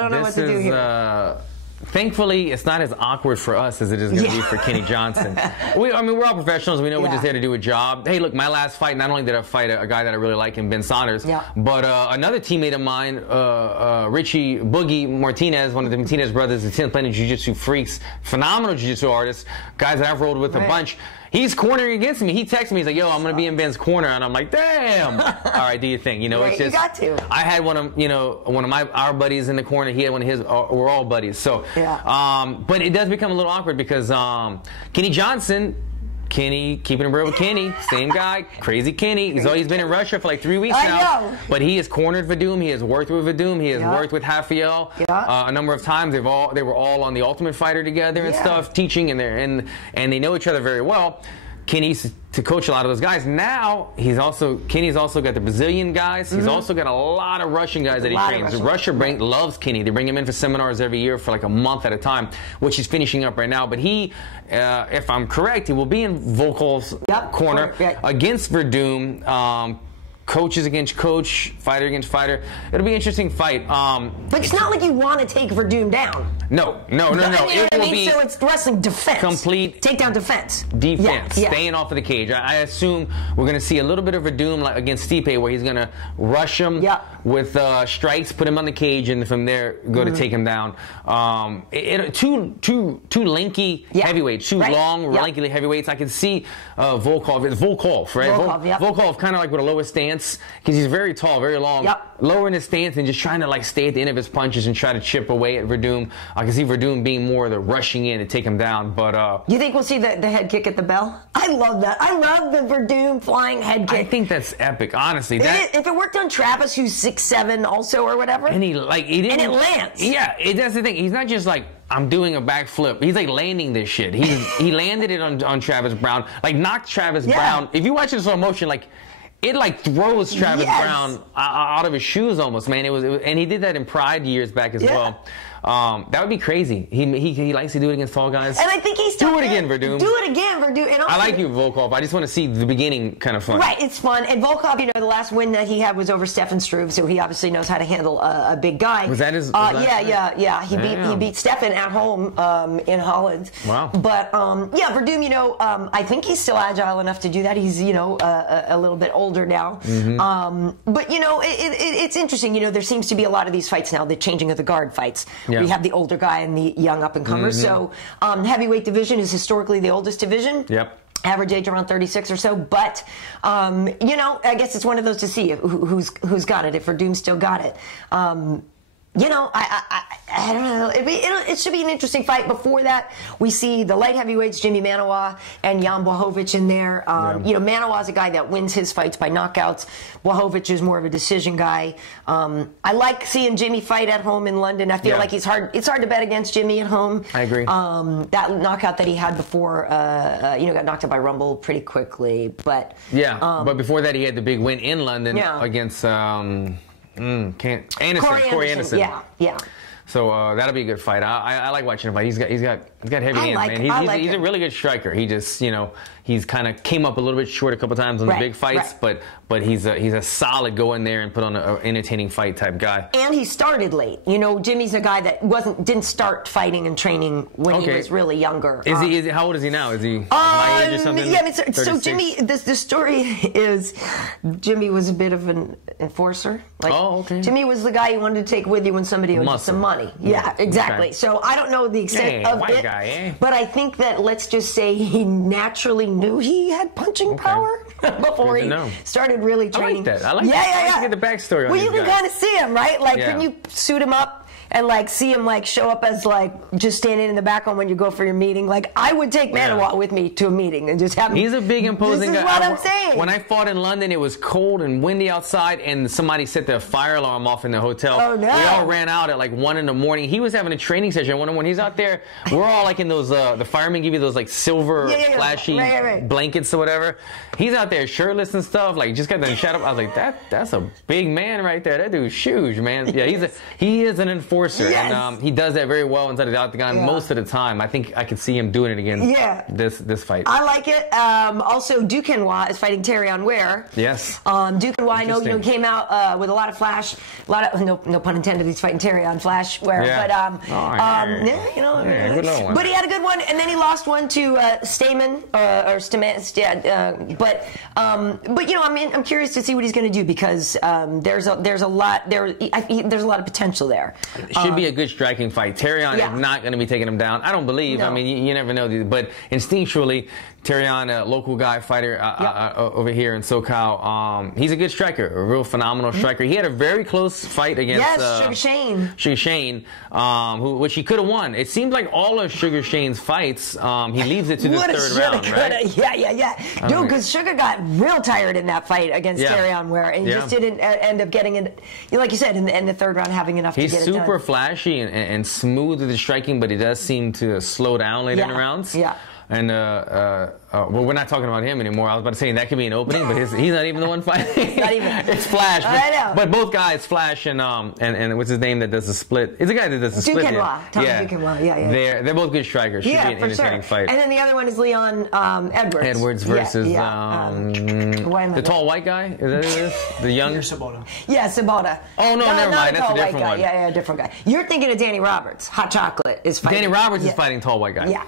don't know what to do here. Thankfully, it's not as awkward for us as it is going to be for Kenny Johnson. We're all professionals. We know we're just there to do a job. Hey, look, my last fight, not only did I fight a guy that I really like in Ben Saunders, but another teammate of mine, Richie Boogie Martinez, one of the Martinez brothers, the 10th Planet Jiu-Jitsu freaks, phenomenal Jiu-Jitsu artist, guys that I've rolled with a bunch. He's cornering against me. He texts me. He's like, "Yo, I'm gonna be in Ben's corner," and I'm like, "Damn! All right, do your thing." It's just you got to. I had one of our buddies in the corner. He had one of his. We're all buddies. So, but it does become a little awkward because Kenny Johnson. Kenny, keeping it real with Kenny, same guy, crazy Kenny. He's been in Russia for like 3 weeks now. But he has cornered Werdum. He has worked with Werdum. He has worked with Rafael a number of times. They were all on the Ultimate Fighter together and stuff, teaching, and they know each other very well. Kenny used to coach a lot of those guys. Now Kenny's also got the Brazilian guys. He's also got a lot of Russian guys that he trains. Russia loves Kenny. They bring him in for seminars every year for like a month at a time, which he's finishing up right now. But he, if I'm correct, he will be in Volkov's corner against Werdum. Coaches against coach, fighter against fighter. It'll be an interesting fight. But it's not like you want to take Werdum down. No. It will be so it's wrestling defense. Complete takedown defense. Defense. Staying off of the cage. I assume we're going to see a little bit of Werdum like against Stipe, where he's going to rush him with strikes, put him on the cage, and from there go to take him down. Two lanky heavyweights, two long lanky heavyweights. I can see Volkov. It's Volkov, right? Volkov, Volkov kind of like with a lower stance. stance, because he's very tall, very long, lowering his stance and just trying to like stay at the end of his punches and try to chip away at Werdum. I can see Werdum being more the rushing in to take him down. But you think we'll see the head kick at the bell? I love that. I love the Werdum flying head kick. I think that's epic, honestly. If it worked on Travis, who's 6'7" also or whatever, and he didn't, and it lands. Yeah, that's the thing. He's not just like, I'm doing a backflip. He's like landing this shit. He landed it on Travis Brown, like knocked Travis Brown. If you watch it in slow motion, like it like throws Travis Brown out of his shoes almost, man. It was, and he did that in Pride years back as well. That would be crazy. He likes to do it against tall guys. And I think he's do it again, Werdum. Do it again, Werdum. And also, I like you, Volkov. I just want to see the beginning kind of fun. Right, it's fun. And Volkov, you know, the last win that he had was over Stefan Struve, so he obviously knows how to handle a big guy. Was that his? Yeah. He beat Stefan at home in Holland. Wow. But Werdum, you know, I think he's still agile enough to do that. He's, you know, a little bit older now. But you know, it's interesting. You know, there seems to be a lot of these fights now, the changing of the guard fights. Yeah. We have the older guy and the young up-and-comers. So heavyweight division is historically the oldest division. Yep. Average age around 36 or so. But, you know, I guess it's one of those to see who's got it, if Werdum still got it. You know, I don't know. It should be an interesting fight. Before that, we see the light heavyweights, Jimi Manuwa and Jan Blachowicz in there. You know, Manuwa is a guy that wins his fights by knockouts. Blachowicz is more of a decision guy. I like seeing Jimi fight at home in London. I feel like it's hard to bet against Jimi at home. I agree. That knockout that he had before, you know, got knocked out by Rumble pretty quickly. But but before that, he had the big win in London against Corey Anderson. Yeah. So that'll be a good fight. I like watching him fight. He's got heavy hands, man. He's a really good striker. He just, you know, he's kind of came up a little bit short a couple times on the big fights, but he's a solid go in there and put on an entertaining fight type guy. And he started late. You know, Jimmy's a guy that didn't start fighting and training when he was really younger. Is he? How old is he now? Is he my age or something? Yeah. So Jimmy, the story is Jimmy was a bit of an enforcer. Like, Jimmy was the guy you wanted to take with you when somebody owed you some money. Yeah, exactly. Okay. So I don't know the extent of it, but I think that, let's just say, he naturally knew he had punching power before he started really training. I like that. I like to get the backstory on Well, you can kind of see him, right? Like, when you suit him up and like see him like show up as like just standing in the background when you go for your meeting. Like, I would take Manuwa with me to a meeting and just have him. He's a big imposing guy. This is what I'm saying. When I fought in London, it was cold and windy outside, and somebody set their fire alarm off in the hotel. Oh, no. We all ran out at like 1 in the morning. He was having a training session. When he's out there, we're all like in those, the firemen give you those like silver flashy blankets or whatever. He's out there shirtless and stuff, like just got the shadow. I was like, that's a big man right there. That dude's huge, man. Yeah, he is an enforcer. Yes. And he does that very well inside the octagon most of the time. I think I could see him doing it again. This fight. I like it. Also, Duquesnoy is fighting Tyron Ware. Yes. Duquesnoy, I know, came out with a lot of flash. A lot of no pun intended. He's fighting Tyron Flash Ware. But but he had a good one, and then he lost one to Stamen or Stamen. But you know, I'm curious to see what he's going to do, because there's a lot of potential there. Should be a good striking fight. Tyron is not going to be taking him down. I don't believe. No. I mean, you never know. But instinctually, Tyron, a local guy fighter over here in SoCal, he's a good striker, a real phenomenal striker. He had a very close fight against Sugar Shane, which he could have won. It seems like all of Sugar Shane's fights, he leaves it to the third round, right? Yeah. Dude, because Sugar got real tired in that fight against Tyron Ware, and he just didn't end up getting it, like you said, in the third round, having enough to get it done. He's super flashy and smooth with the striking, but he does seem to slow down later in the rounds. Yeah. And well, we're not talking about him anymore. I was about to say that could be an opening, but he's not even the one fighting. Not even. It's Flash. I know. But both guys, Flash and what's his name that does the split? It's a guy that does the split. Duquesnoy. Yeah. They're both good strikers. Should be an entertaining fight. And then the other one is Leon Edwards. Edwards versus the tall white guy. Is that what it is? The young Sabota. Yeah, Sabota. Oh no, never mind. That's a different one. Yeah, different guy. You're thinking of Danny Roberts. Hot Chocolate is fighting. Danny Roberts is fighting tall white guy. Yeah.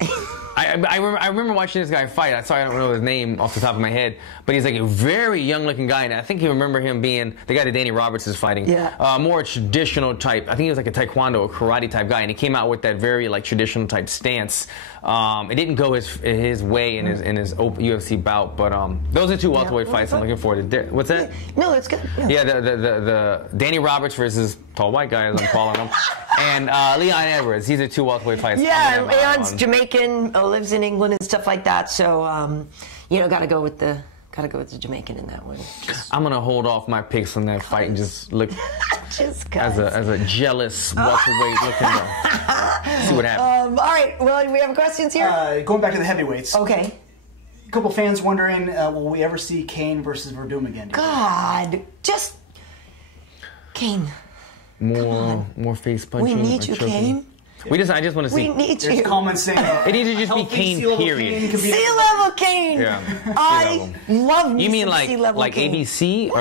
I remember watching this guy fight. I don't know his name off the top of my head, but he's like a very young looking guy, and I think you remember him being the guy that Danny Roberts is fighting. Yeah. More traditional type. I think he was like a taekwondo or karate type guy, and he came out with that very like traditional type stance. It didn't go his way in his UFC bout, but those are two welterweight fights I'm looking forward to. What's that? No, that's good. Yeah, the Danny Roberts versus tall white guy, as I'm calling him, and Leon Edwards. These are two welterweight fights. Yeah, Leon's Jamaican, lives in England and stuff like that. So gotta go with the Jamaican in that one. I'm gonna hold off my picks on that fight and just look as a jealous welterweight looking to see what happens. All right, well, do we have questions here? Going back to the heavyweights. Okay. A couple fans wondering, will we ever see Kane versus Werdum again? God, just Kane. More face punching. We need you, Kane. I just want to see. We need There's you. comments saying it needs to just be Kane, period. Sea level Kane. Yeah. I love me. You mean sea level like Kane. ABC or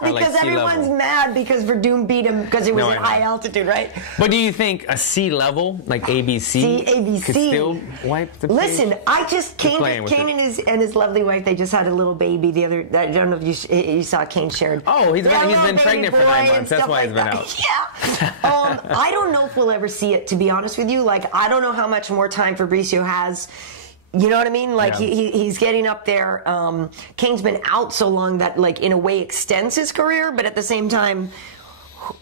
because like sea everyone's level? mad because Werdum beat him because it was at high altitude, right? But do you think a sea level like ABC could still wipe the page? Listen, Kane and his lovely wife, they just had a little baby the other. I don't know if you saw Kane shared. Oh, he's been pregnant for 9 months. That's why he's been out. Yeah. I don't know if we'll ever see it, to be honest with you. Like, I don't know how much more time Fabricio has. You know what I mean? Like, he's getting up there. Kane's been out so long that, like, in a way extends his career, but at the same time,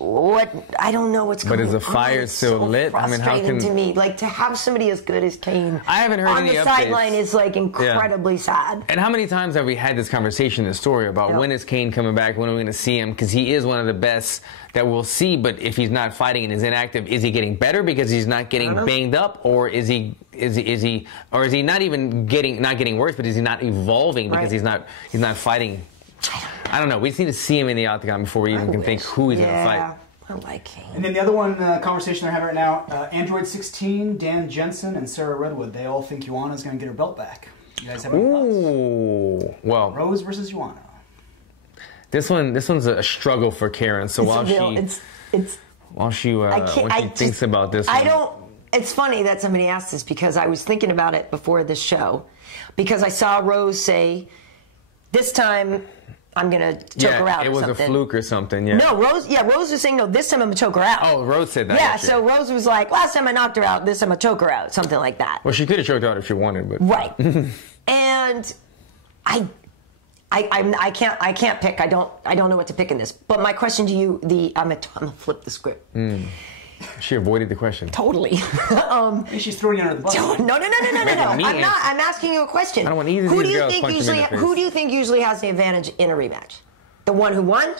I don't know what's going on. But is the fire still lit? I mean, how can to me, like, to have somebody as good as Kane I haven't heard on any the updates. sideline is like incredibly sad. And how many times have we had this conversation, this story about when is Kane coming back? When are we going to see him? Because he is one of the best that we'll see. But if he's not fighting and is inactive, is he getting better because he's not getting banged up, or is he not even getting worse, but is he not evolving because he's not fighting? I don't know. We just need to see him in the octagon before we even can think who he's going to fight. I like Kane. And then the other one, conversation they're having right now, Android 16, Dan Jensen, and Sarah Redwood, they all think Joanna's going to get her belt back. You guys have any thoughts? Well. Rose versus Joanna. This one's a struggle for Karyn. So while she thinks about this one. It's funny that somebody asked this because I was thinking about it before this show. Because I saw Rose say, this time I'm going to choke her out. It was a fluke or something, yeah. No, Rose was saying, no, this time I'm going to choke her out. Oh, Rose said that. Yeah, so Rose was like, last time I knocked her out, this time I choke her out, something like that. Well, she could have choked her out if she wanted, but. Right. And I can't pick. I don't know what to pick in this. But my question to you, I'm gonna flip the script. She avoided the question. Totally. She's throwing you under the bus. No. I'm not. I'm asking you a question. I don't want either of these girls punching me in the face. Who do you think usually has the advantage in a rematch? The one who won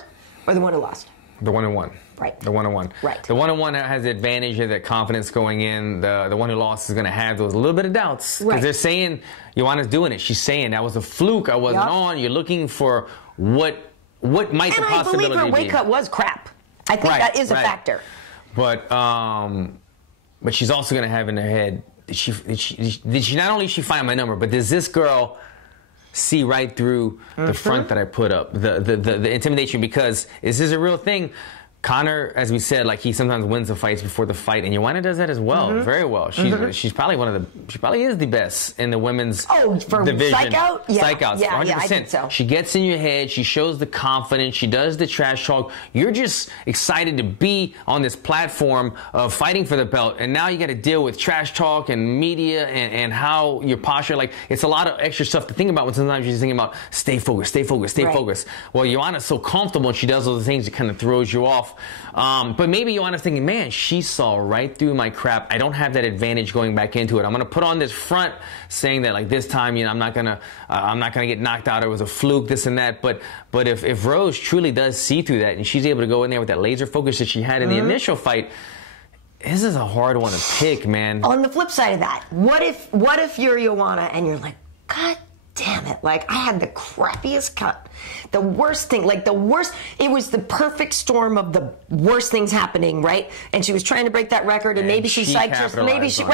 or the one who lost? The one who won. Right. The one who won. Right. The one who won has the advantage of that confidence going in. The one who lost is going to have those little bit of doubts. Because they're saying, Joanna's doing it. She's saying, that was a fluke. I wasn't on. You're looking for what might the possibility be. And I believe her weight cut was crap. I think that is a factor. But she's also going to have in her head, did she not only find my number, but does this girl see right through the front that I put up, the intimidation? Because this is a real thing. Conor, as we said, like, he sometimes wins the fights before the fight, and Joanna does that as well, very well. She's probably she probably is the best in the women's division. Psych out? Psych outs, 100%. Yeah, I think so. She gets in your head. She shows the confidence. She does the trash talk. You're just excited to be on this platform of fighting for the belt, and now you got to deal with trash talk and media and how your posture. Like, it's a lot of extra stuff to think about when sometimes you're just thinking about stay focused. Well, Joanna's so comfortable, and she does all the things that kind of throws you off. But maybe Joanna's thinking, man, she saw right through my crap. I don't have that advantage going back into it. I'm going to put on this front saying that, like, this time, I'm not going to get knocked out. It was a fluke, this and that. But if Rose truly does see through that and she's able to go in there with that laser focus that she had in the initial fight, this is a hard one to pick, man. On the flip side of that, what if you're Joanna and you're like, God damn it, like, I had the crappiest cut. The worst thing, it was the perfect storm of the worst things happening, right? And she was trying to break that record, and maybe she psyched herself. Maybe she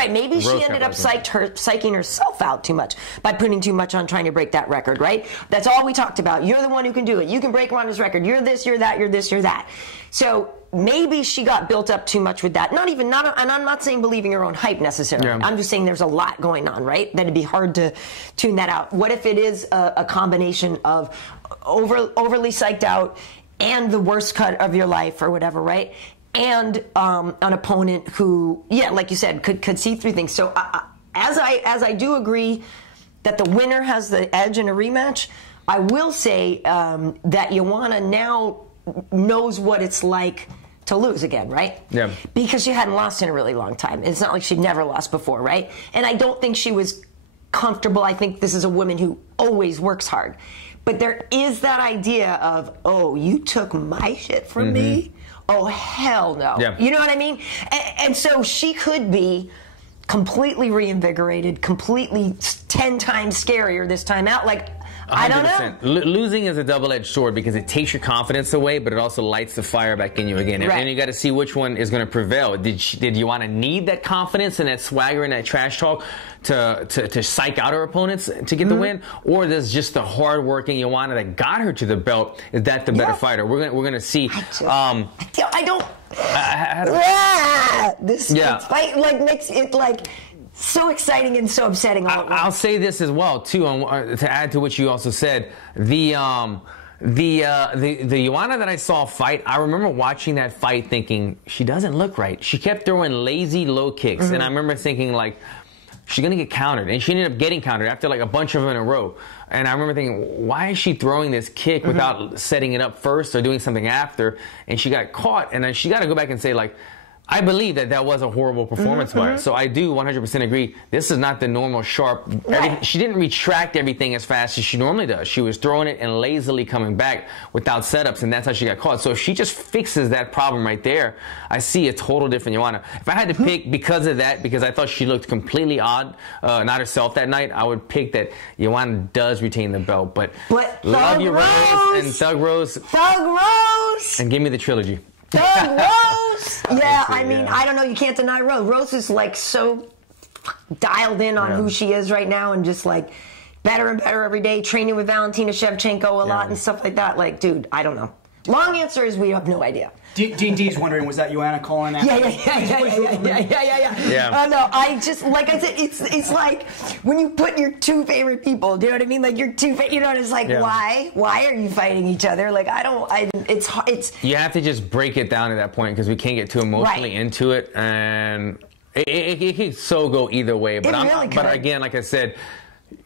ended up psyching herself out too much by putting too much on trying to break that record, right? That's all we talked about. You're the one who can do it. You can break Ronda's record. You're this, you're that, you're this, you're that. So maybe she got built up too much with that. And I'm not saying believing her own hype necessarily. Yeah. I'm just saying there's a lot going on, right? That it'd be hard to tune that out. What if it is a combination of overly psyched out and the worst cut of your life or whatever, right? And an opponent who, like you said, could see through things. So as I do agree that the winner has the edge in a rematch, I will say that Joanna now knows what it's like to lose again, right? Yeah. Because she hadn't lost in a really long time. It's not like she'd never lost before, right? And I don't think she was comfortable. I think this is a woman who always works hard. But there is that idea of, oh, you took my shit from me? Oh, hell no. Yeah. You know what I mean? And so she could be completely reinvigorated, completely 10 times scarier this time out. Like, 100%. I don't know. Losing is a double-edged sword because it takes your confidence away, but it also lights the fire back in you again. Right. And you got to see which one is going to prevail. Did you want to need that confidence and that swagger and that trash talk to psych out her opponents to get the win, or does just the hard-working Joanna that got her to the belt, is that the better fighter? We're gonna see. This fight makes it so exciting and so upsetting. I'll say this as well too, to add to what you also said. The Joanna that I saw fight, I remember watching that fight thinking, she doesn't look right. She kept throwing lazy low kicks, and I remember thinking she's gonna get countered, and she ended up getting countered after a bunch of them in a row. And I remember thinking, why is she throwing this kick without setting it up first or doing something after? And she got caught, and then she got to go back and say I believe that was a horrible performance by her. So I do 100% agree. This is not the normal sharp. Right. She didn't retract everything as fast as she normally does. She was throwing it and lazily coming back without setups, and that's how she got caught. So if she just fixes that problem right there, I see a total different Joanna. If I had to pick because of that, because I thought she looked completely odd, not herself that night, I would pick that Joanna does retain the belt. But love you, Rose and Thug Rose. Thug Rose! And give me the trilogy. Thug Rose! Yeah, I mean, I don't know. You can't deny Rose. Rose is so dialed in on who she is right now, and just better and better every day, training with Valentina Shevchenko a lot and stuff like that. Dude, I don't know. Long answer is we have no idea. D&D's wondering, was that Joanna calling out? Yeah. No, I just, like I said, it's like when you put your two favorite people, do you know what I mean? Your two favorite, you know, it's why are you fighting each other? It's you have to just break it down at that point, because we can't get too emotionally into it, and it could so go either way. But but again, like I said,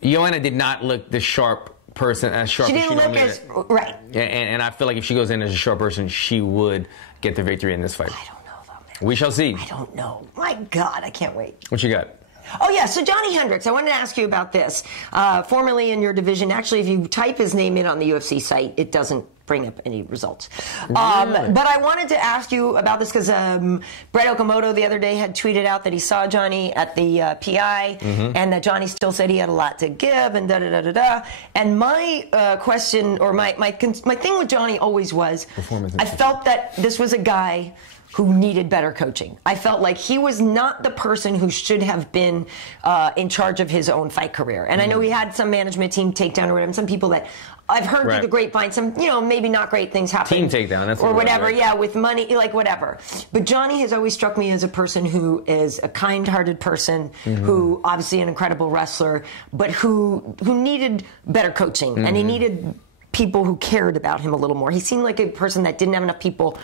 Joanna did not look the sharp person as sharp as she normally is. Right. And I feel like if she goes in as a sharp person, she would get the victory in this fight. I don't know though, man. We shall see. I don't know. My God, I can't wait. What you got? Oh yeah, so Johnny Hendricks, I wanted to ask you about this. Formerly in your division, actually, if you type his name in on the UFC site, it doesn't bring up any results. But I wanted to ask you about this because Brett Okamoto the other day had tweeted out that he saw Johnny at the PI, and that Johnny still said he had a lot to give, and da-da-da-da-da. And my question, or my thing with Johnny always was, I felt that this was a guy who needed better coaching. I felt like he was not the person who should have been in charge of his own fight career. And I know he had some management team takedown or whatever, some people that I've heard through the grapevine, some, maybe not great things happen. Team takedown, that's or whatever, with money, whatever. But Johnny has always struck me as a person who is a kind-hearted person, who obviously an incredible wrestler, but who needed better coaching, and he needed people who cared about him a little more. He seemed like a person that didn't have enough people,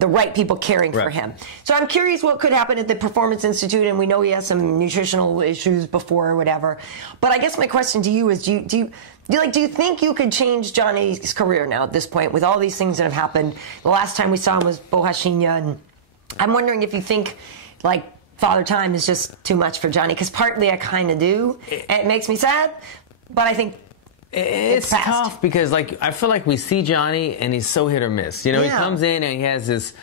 the right people caring for him. So I'm curious what could happen at the Performance Institute, and we know he has some nutritional issues before or whatever. But I guess my question to you is, do you think you could change Johnny's career now at this point with all these things that have happened? The last time we saw him was Bohashinya, and I'm wondering if you think Father Time is just too much for Johnny, because partly I kind of do, and it makes me sad, but I think it's tough because I feel like we see Johnny and he's so hit or miss. He comes in and he has this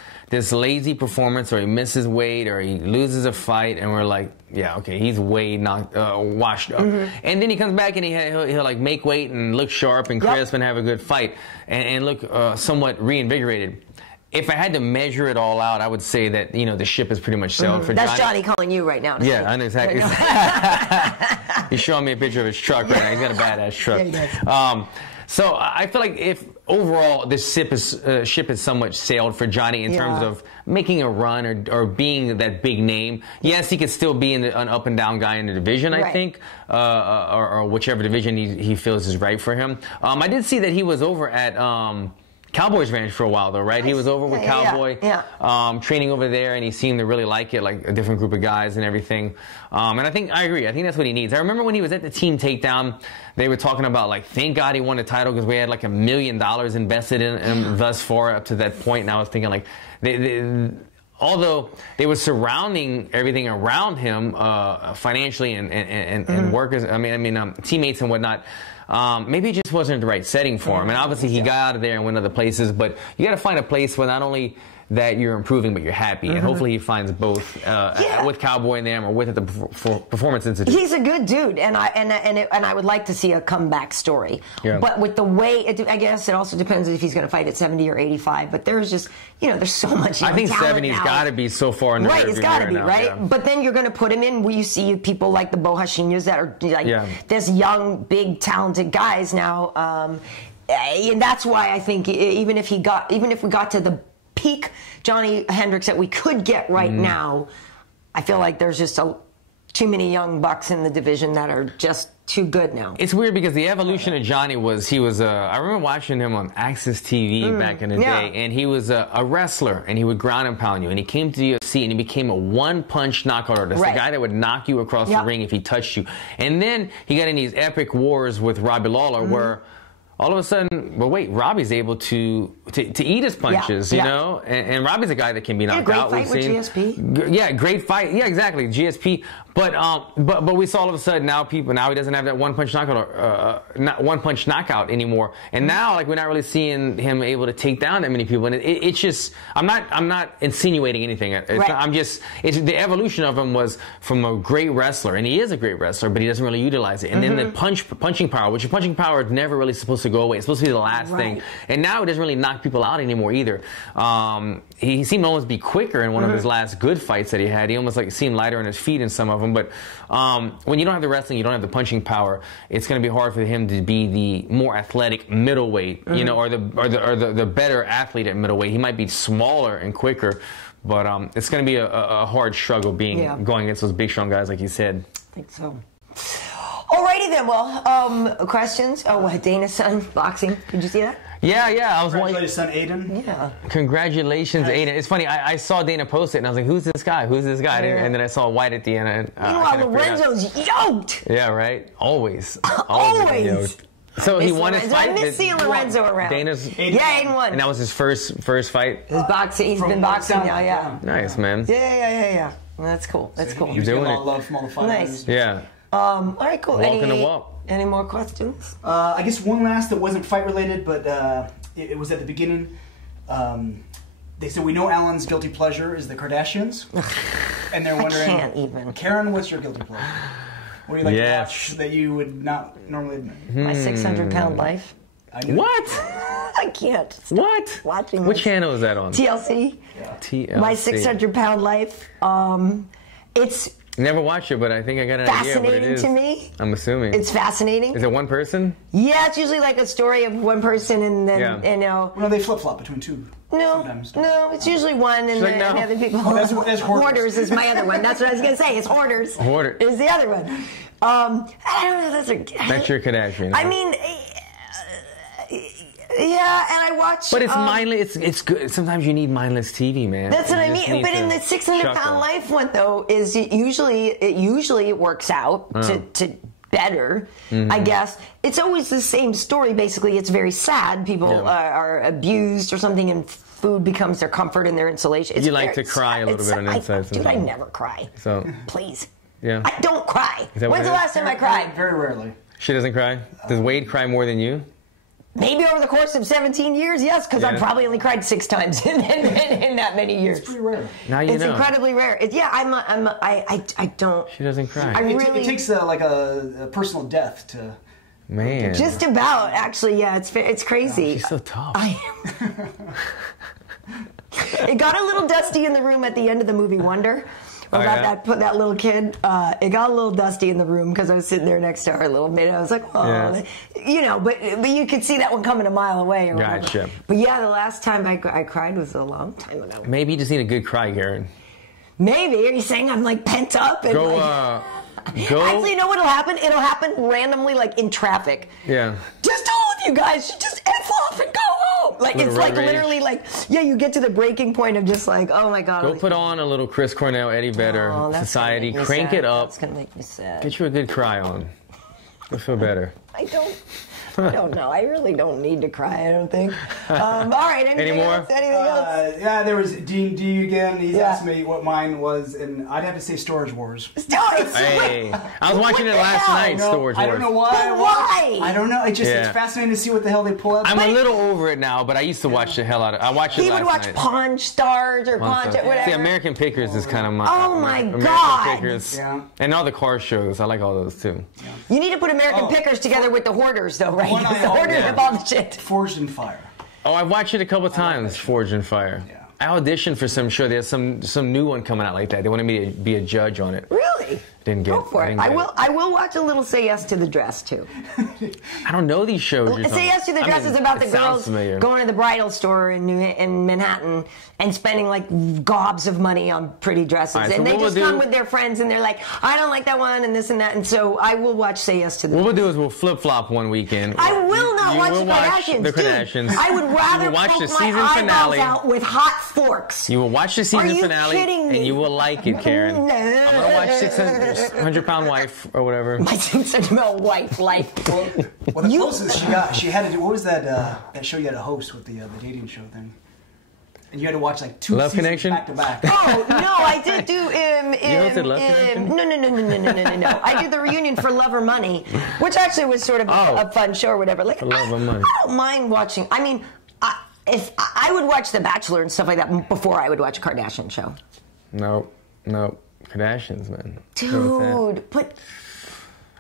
lazy performance, or he misses weight, or he loses a fight, and we're like, yeah, okay, he's way not washed up. And then he comes back and he'll make weight and look sharp and crisp and have a good fight and look somewhat reinvigorated. If I had to measure it all out, I would say that, the ship is pretty much sailed for Johnny. That's Johnny calling you right now. Yeah, I know exactly. He's showing me a picture of his truck right now. He's got a badass truck. Yeah, he does. So I feel like if overall this ship is somewhat sailed for Johnny in terms of making a run or being that big name. Yes, he could still be an up and down guy in the division, I think, or whichever division he feels is right for him. I did see that he was over at Cowboy's Ranch for a while, though, right? He was over with Cowboy, training over there, and he seemed to really like it, like a different group of guys and everything. And I agree. I think that's what he needs. I remember when he was at the Team Takedown, they were talking about, like, thank God he won the title because we had, like, $1 million invested in him thus far up to that point. And I was thinking, like, although they were surrounding everything around him financially and workers, teammates and whatnot, maybe it just wasn't the right setting for him. And obviously he got out of there and went other places, but you got to find a place where not only that you're improving, but you're happy. And hopefully he finds both with Cowboy and them or with the Performance Institute. He's a good dude, and I would like to see a comeback story. Yeah. But with the way, I guess it also depends if he's going to fight at 70 or 85. But there's just, there's so much. I think 70's got to be so far in the right. It's got to be now, right. Yeah. But then you're going to put him in where you see people like the Blachowicz that are like this young, big, talented guys now. And that's why I think even if we got to the peak Johnny Hendricks that we could get right now, I feel like there's just too many young bucks in the division that are just too good now. It's weird because the evolution of Johnny was I remember watching him on Access TV back in the day, and he was a wrestler, and he would ground and pound you, and he came to the UFC, and he became a one-punch knockout artist, the guy that would knock you across the ring if he touched you. And then he got in these epic wars with Robbie Lawler where all of a sudden, but wait, Robbie's able to eat his punches, you know? And Robbie's a guy that can be knocked out. Great fight with GSP. Yeah, great fight. Yeah, exactly, GSP. But we saw all of a sudden now he doesn't have that one-punch knockout anymore. And now, like, we're not really seeing him able to take down that many people. And it's just, I'm not insinuating anything. The evolution of him was from a great wrestler, and he is a great wrestler, but he doesn't really utilize it. And then the punching power, which punching power is never really supposed to go away. It's supposed to be the last thing. And now it doesn't really knock people out anymore either. He seemed to almost be quicker in one of his last good fights that he had. He almost seemed lighter on his feet in some of them. But when you don't have the wrestling, you don't have the punching power, it's going to be hard for him to be the more athletic middleweight, or the better athlete at middleweight. He might be smaller and quicker, but it's going to be a hard struggle going against those big, strong guys, like you said. I think so. Alrighty then. Well, questions? Oh, Dana's son, boxing. Did you see that? Yeah. I was wondering. Congratulations, son, Aidan. Yeah. Congratulations, Aidan. It's funny. I saw Dana post it, and I was like, "Who's this guy? Who's this guy?" And then I saw White at the end. And, meanwhile, Lorenzo's yoked. Yeah, right. Always. Always. So he won his fight. I miss seeing Lorenzo around. Aidan won. And that was his first fight. His boxing. He's been boxing now. Yeah. Nice, man. Yeah. That's cool. That's cool. You're doing it. A lot of love from all the fighters. Nice. Yeah. All right, cool. Walking the walk. Any more questions? I guess one last that wasn't fight related, but it was at the beginning. They said, we know Alan's guilty pleasure is the Kardashians. And they're wondering, I can't even. Karyn, what's your guilty pleasure? What do you like to watch that you would not normally admit? My 600-pound life. What? I can't stop what? Watching Which channel is that on? TLC. Yeah. TLC. My 600-pound life. It's never watched it, but I think I got an idea what it is. Fascinating to me. I'm assuming. It's fascinating. Is it one person? Yeah, it's usually like a story of one person and then, Well, they flip-flop between two. No, it's usually one and the other people. Oh, that's Hoarders is my other one. That's what I was going to say. It's Hoarders. Hoarder is the other one. I don't know. That's your Kardashian. I mean, yeah, and I watch. But it's mindless. It's good. Sometimes you need mindless TV, man. That's what I mean. But in the 600-pound life one, though, is it usually works out to better, I guess. It's always the same story, basically. It's very sad. People are abused or something, and food becomes their comfort and their insulation. You like to cry a little bit on inside. Dude, I never cry. So please. Yeah. I don't cry. When's the last time I cried? Very rarely. She doesn't cry? Does Wade cry more than you? Maybe over the course of 17 years, yes, because I've probably only cried 6 times in that many years. It's pretty rare. Now you know. It's incredibly rare. I don't. She doesn't cry. It takes like a personal death to. Man. Just about, actually, yeah. It's crazy. Oh, she's so tough. I am. It got a little dusty in the room at the end of the movie Wonder, about that little kid. It got a little dusty in the room because I was sitting there next to our little maid. I was like, oh, you know, but you could see that one coming a mile away. Or Gotcha. But yeah, the last time I cried was a long time ago. Maybe you just need a good cry, Karyn. Maybe. Are you saying I'm like pent up? And Go. Actually, you know what'll happen? It'll happen randomly, like in traffic. Yeah. Just all of you guys should just F off and go home. Like, it's like literally like, yeah, you get to the breaking point of just like, oh my God. Go put on a little Chris Cornell, Eddie Vedder Society. Crank it up. That's going to make me sad. Get you a good cry on. You'll feel better. I don't know. I really don't need to cry, I don't think. All right. Anything else? Anything else? Yeah, there was D again. He's asked me what mine was, and I'd have to say Storage Wars. Hey, I was watching it last night, Storage Wars. I don't know why. Why? I don't know. It's fascinating to see what the hell they pull up. I'm a little over it now, but I used to watch the hell out of it. I watched it last night. He would watch Pawn Stars or Pawn whatever. See, American Pickers is kind of my... Oh, my God. American Pickers. Yeah. And all the car shows. I like all those, too. Yeah. You need to put American Pickers together with the Hoarders, though, right? The Hoarders have all the shit. Forged in Fire. Oh, I've watched it a couple times, Forged in Fire. Yeah. I auditioned for some show. There's some new one coming out like that. They wanted me to be a judge on it. Really? Didn't get Go for it. I will watch a little Say Yes to the Dress, too. I don't know these shows. Say Yes to the Dress is about the girls going to the bridal store in Manhattan and spending like gobs of money on pretty dresses. Right, and they just come with their friends and they're like, I don't like that one and this and that. And so I will watch Say Yes to the Dress. What we'll do is we'll flip-flop one weekend. I will not watch the Kardashians. The Kardashians. Dude, I would rather watch the poke season my finale out with hot forks. You will watch the season finale. Are you kidding me? And you will like it, Karyn. No. I'm going to watch 600-pound wife or whatever. My 600-pound wife life. Well, the closest she had to do, what was that show you had to host with the dating show thing? And you had to watch like 2 Love seasons Connection? back to back. Oh, no, I did do... you hosted Love Connection? No. I did the reunion for Love or Money, which actually was sort of a fun show or whatever. Like, Love or Money. I don't mind watching... I mean, if I would watch The Bachelor and stuff like that before I would watch a Kardashian show. No. Kardashians, man. Dude,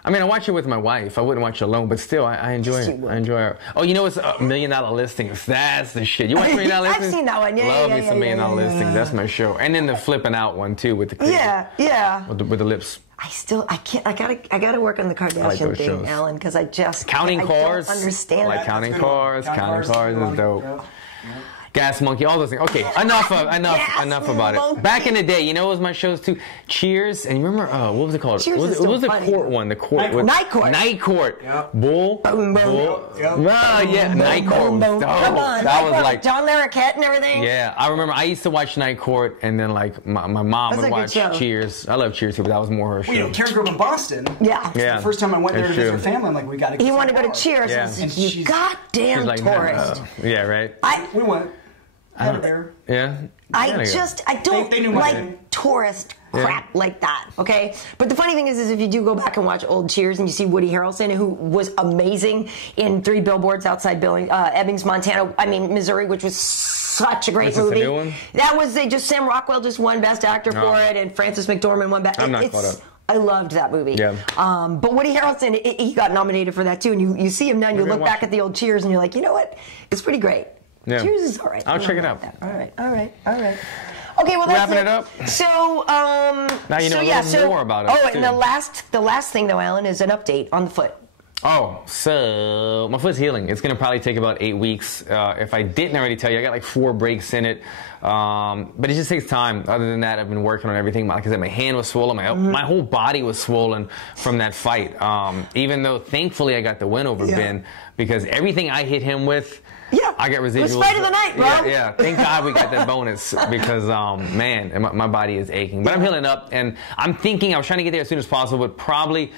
I mean, I watch it with my wife. I wouldn't watch it alone, but still, I enjoy it. I enjoy it. Oh, you know what's $1 Million Listings? That's the shit. You watch $1 Million Listings? I've seen that one. Love me some $1 Million Listings. That's my show. And then the flipping out one too with the crazy, with the lips. I can't. I gotta work on the Kardashian thing, shows. Alan, because I just Counting Cars. I don't understand. Like Counting Cars. Counting Cars is dope. Yep. Gas Monkey, all those things. Okay, enough about it. Back in the day, you know what was my shows too? Cheers, and you remember, what was it called? Cheers what was the court one? The court. Night Court. Night Court. Yep. Bull. Boom, boom. Bull. Yep. Night Court. Boom, boom. Come on. That was like John Larroquette and everything. Yeah, I remember I used to watch Night Court, and then like my mom would watch Cheers. I love Cheers too, but that was more her show. You know, Karyn grew up in Boston. Yeah. The first time I went there to visit her family, I'm like, we got to. He wanted to go to Cheers. Yeah. And you goddamn tourist. Yeah, right. We went. Yeah. I don't like tourist crap like that, okay? But the funny thing is if you do go back and watch old Cheers and you see Woody Harrelson, who was amazing in 3 Billboards Outside Ebbings, Montana, Missouri, which was such a great movie. A new one? That was, Sam Rockwell just won Best Actor for it, and Frances McDormand won Best. I'm not caught up. I loved that movie. Yeah. But Woody Harrelson, he got nominated for that too, and you see him now and you look back at the old Cheers and you're like, you know what? It's pretty great. Yeah. Cheers is all right. I'll check it out. All right. Okay, well, that's wrapping it up. So, now you know a little more about it. Oh, and the last thing though, Alan, is an update on the foot. Oh, so my foot's healing. It's going to probably take about 8 weeks. If I didn't already tell you, I got like 4 breaks in it. But it just takes time. Other than that, I've been working on everything. Like I said, my hand was swollen. My whole body was swollen from that fight. Even though, thankfully, I got the win over Ben, because everything I hit him with, I got residuals. It was fight of the night, bro. Yeah. Thank God we got that bonus because, man, my body is aching. But I'm healing up, and I'm thinking I was trying to get there as soon as possible, but probably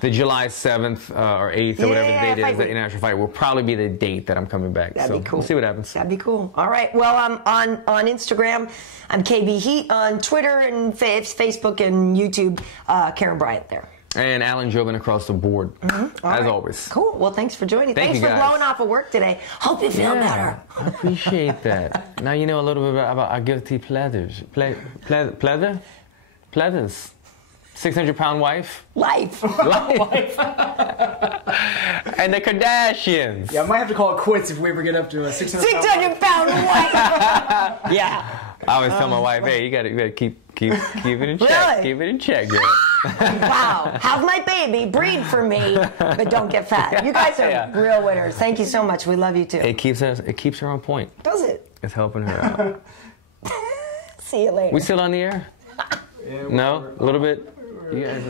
the July 7th or 8th or whatever the date is, the international fight, will probably be the date that I'm coming back. That'd be cool. We'll see what happens. That'd be cool. All right. Well, I'm on Instagram. I'm KB Heat on Twitter and Facebook and YouTube. Karyn Bryant there. And Alan Jouban across the board, as always. Cool. Well, thanks for joining. Thanks for blowing off of work today. Hope you feel better. I appreciate that. Now you know a little bit about our guilty pleasures. Pleasures? 600-pound wife? Life. And the Kardashians. Yeah, I might have to call it quits if we ever get up to a 600-pound 600-pound wife. Yeah. I always tell my wife, hey, you gotta keep it in check. Really? Keep it in check, girl. Wow. Have my baby, breed for me, but don't get fat. You guys are real winners. Thank you so much. We love you too. It keeps her on point. Does it? It's helping her out. See you later. We still on the air? Yeah, No? A little bit? You guys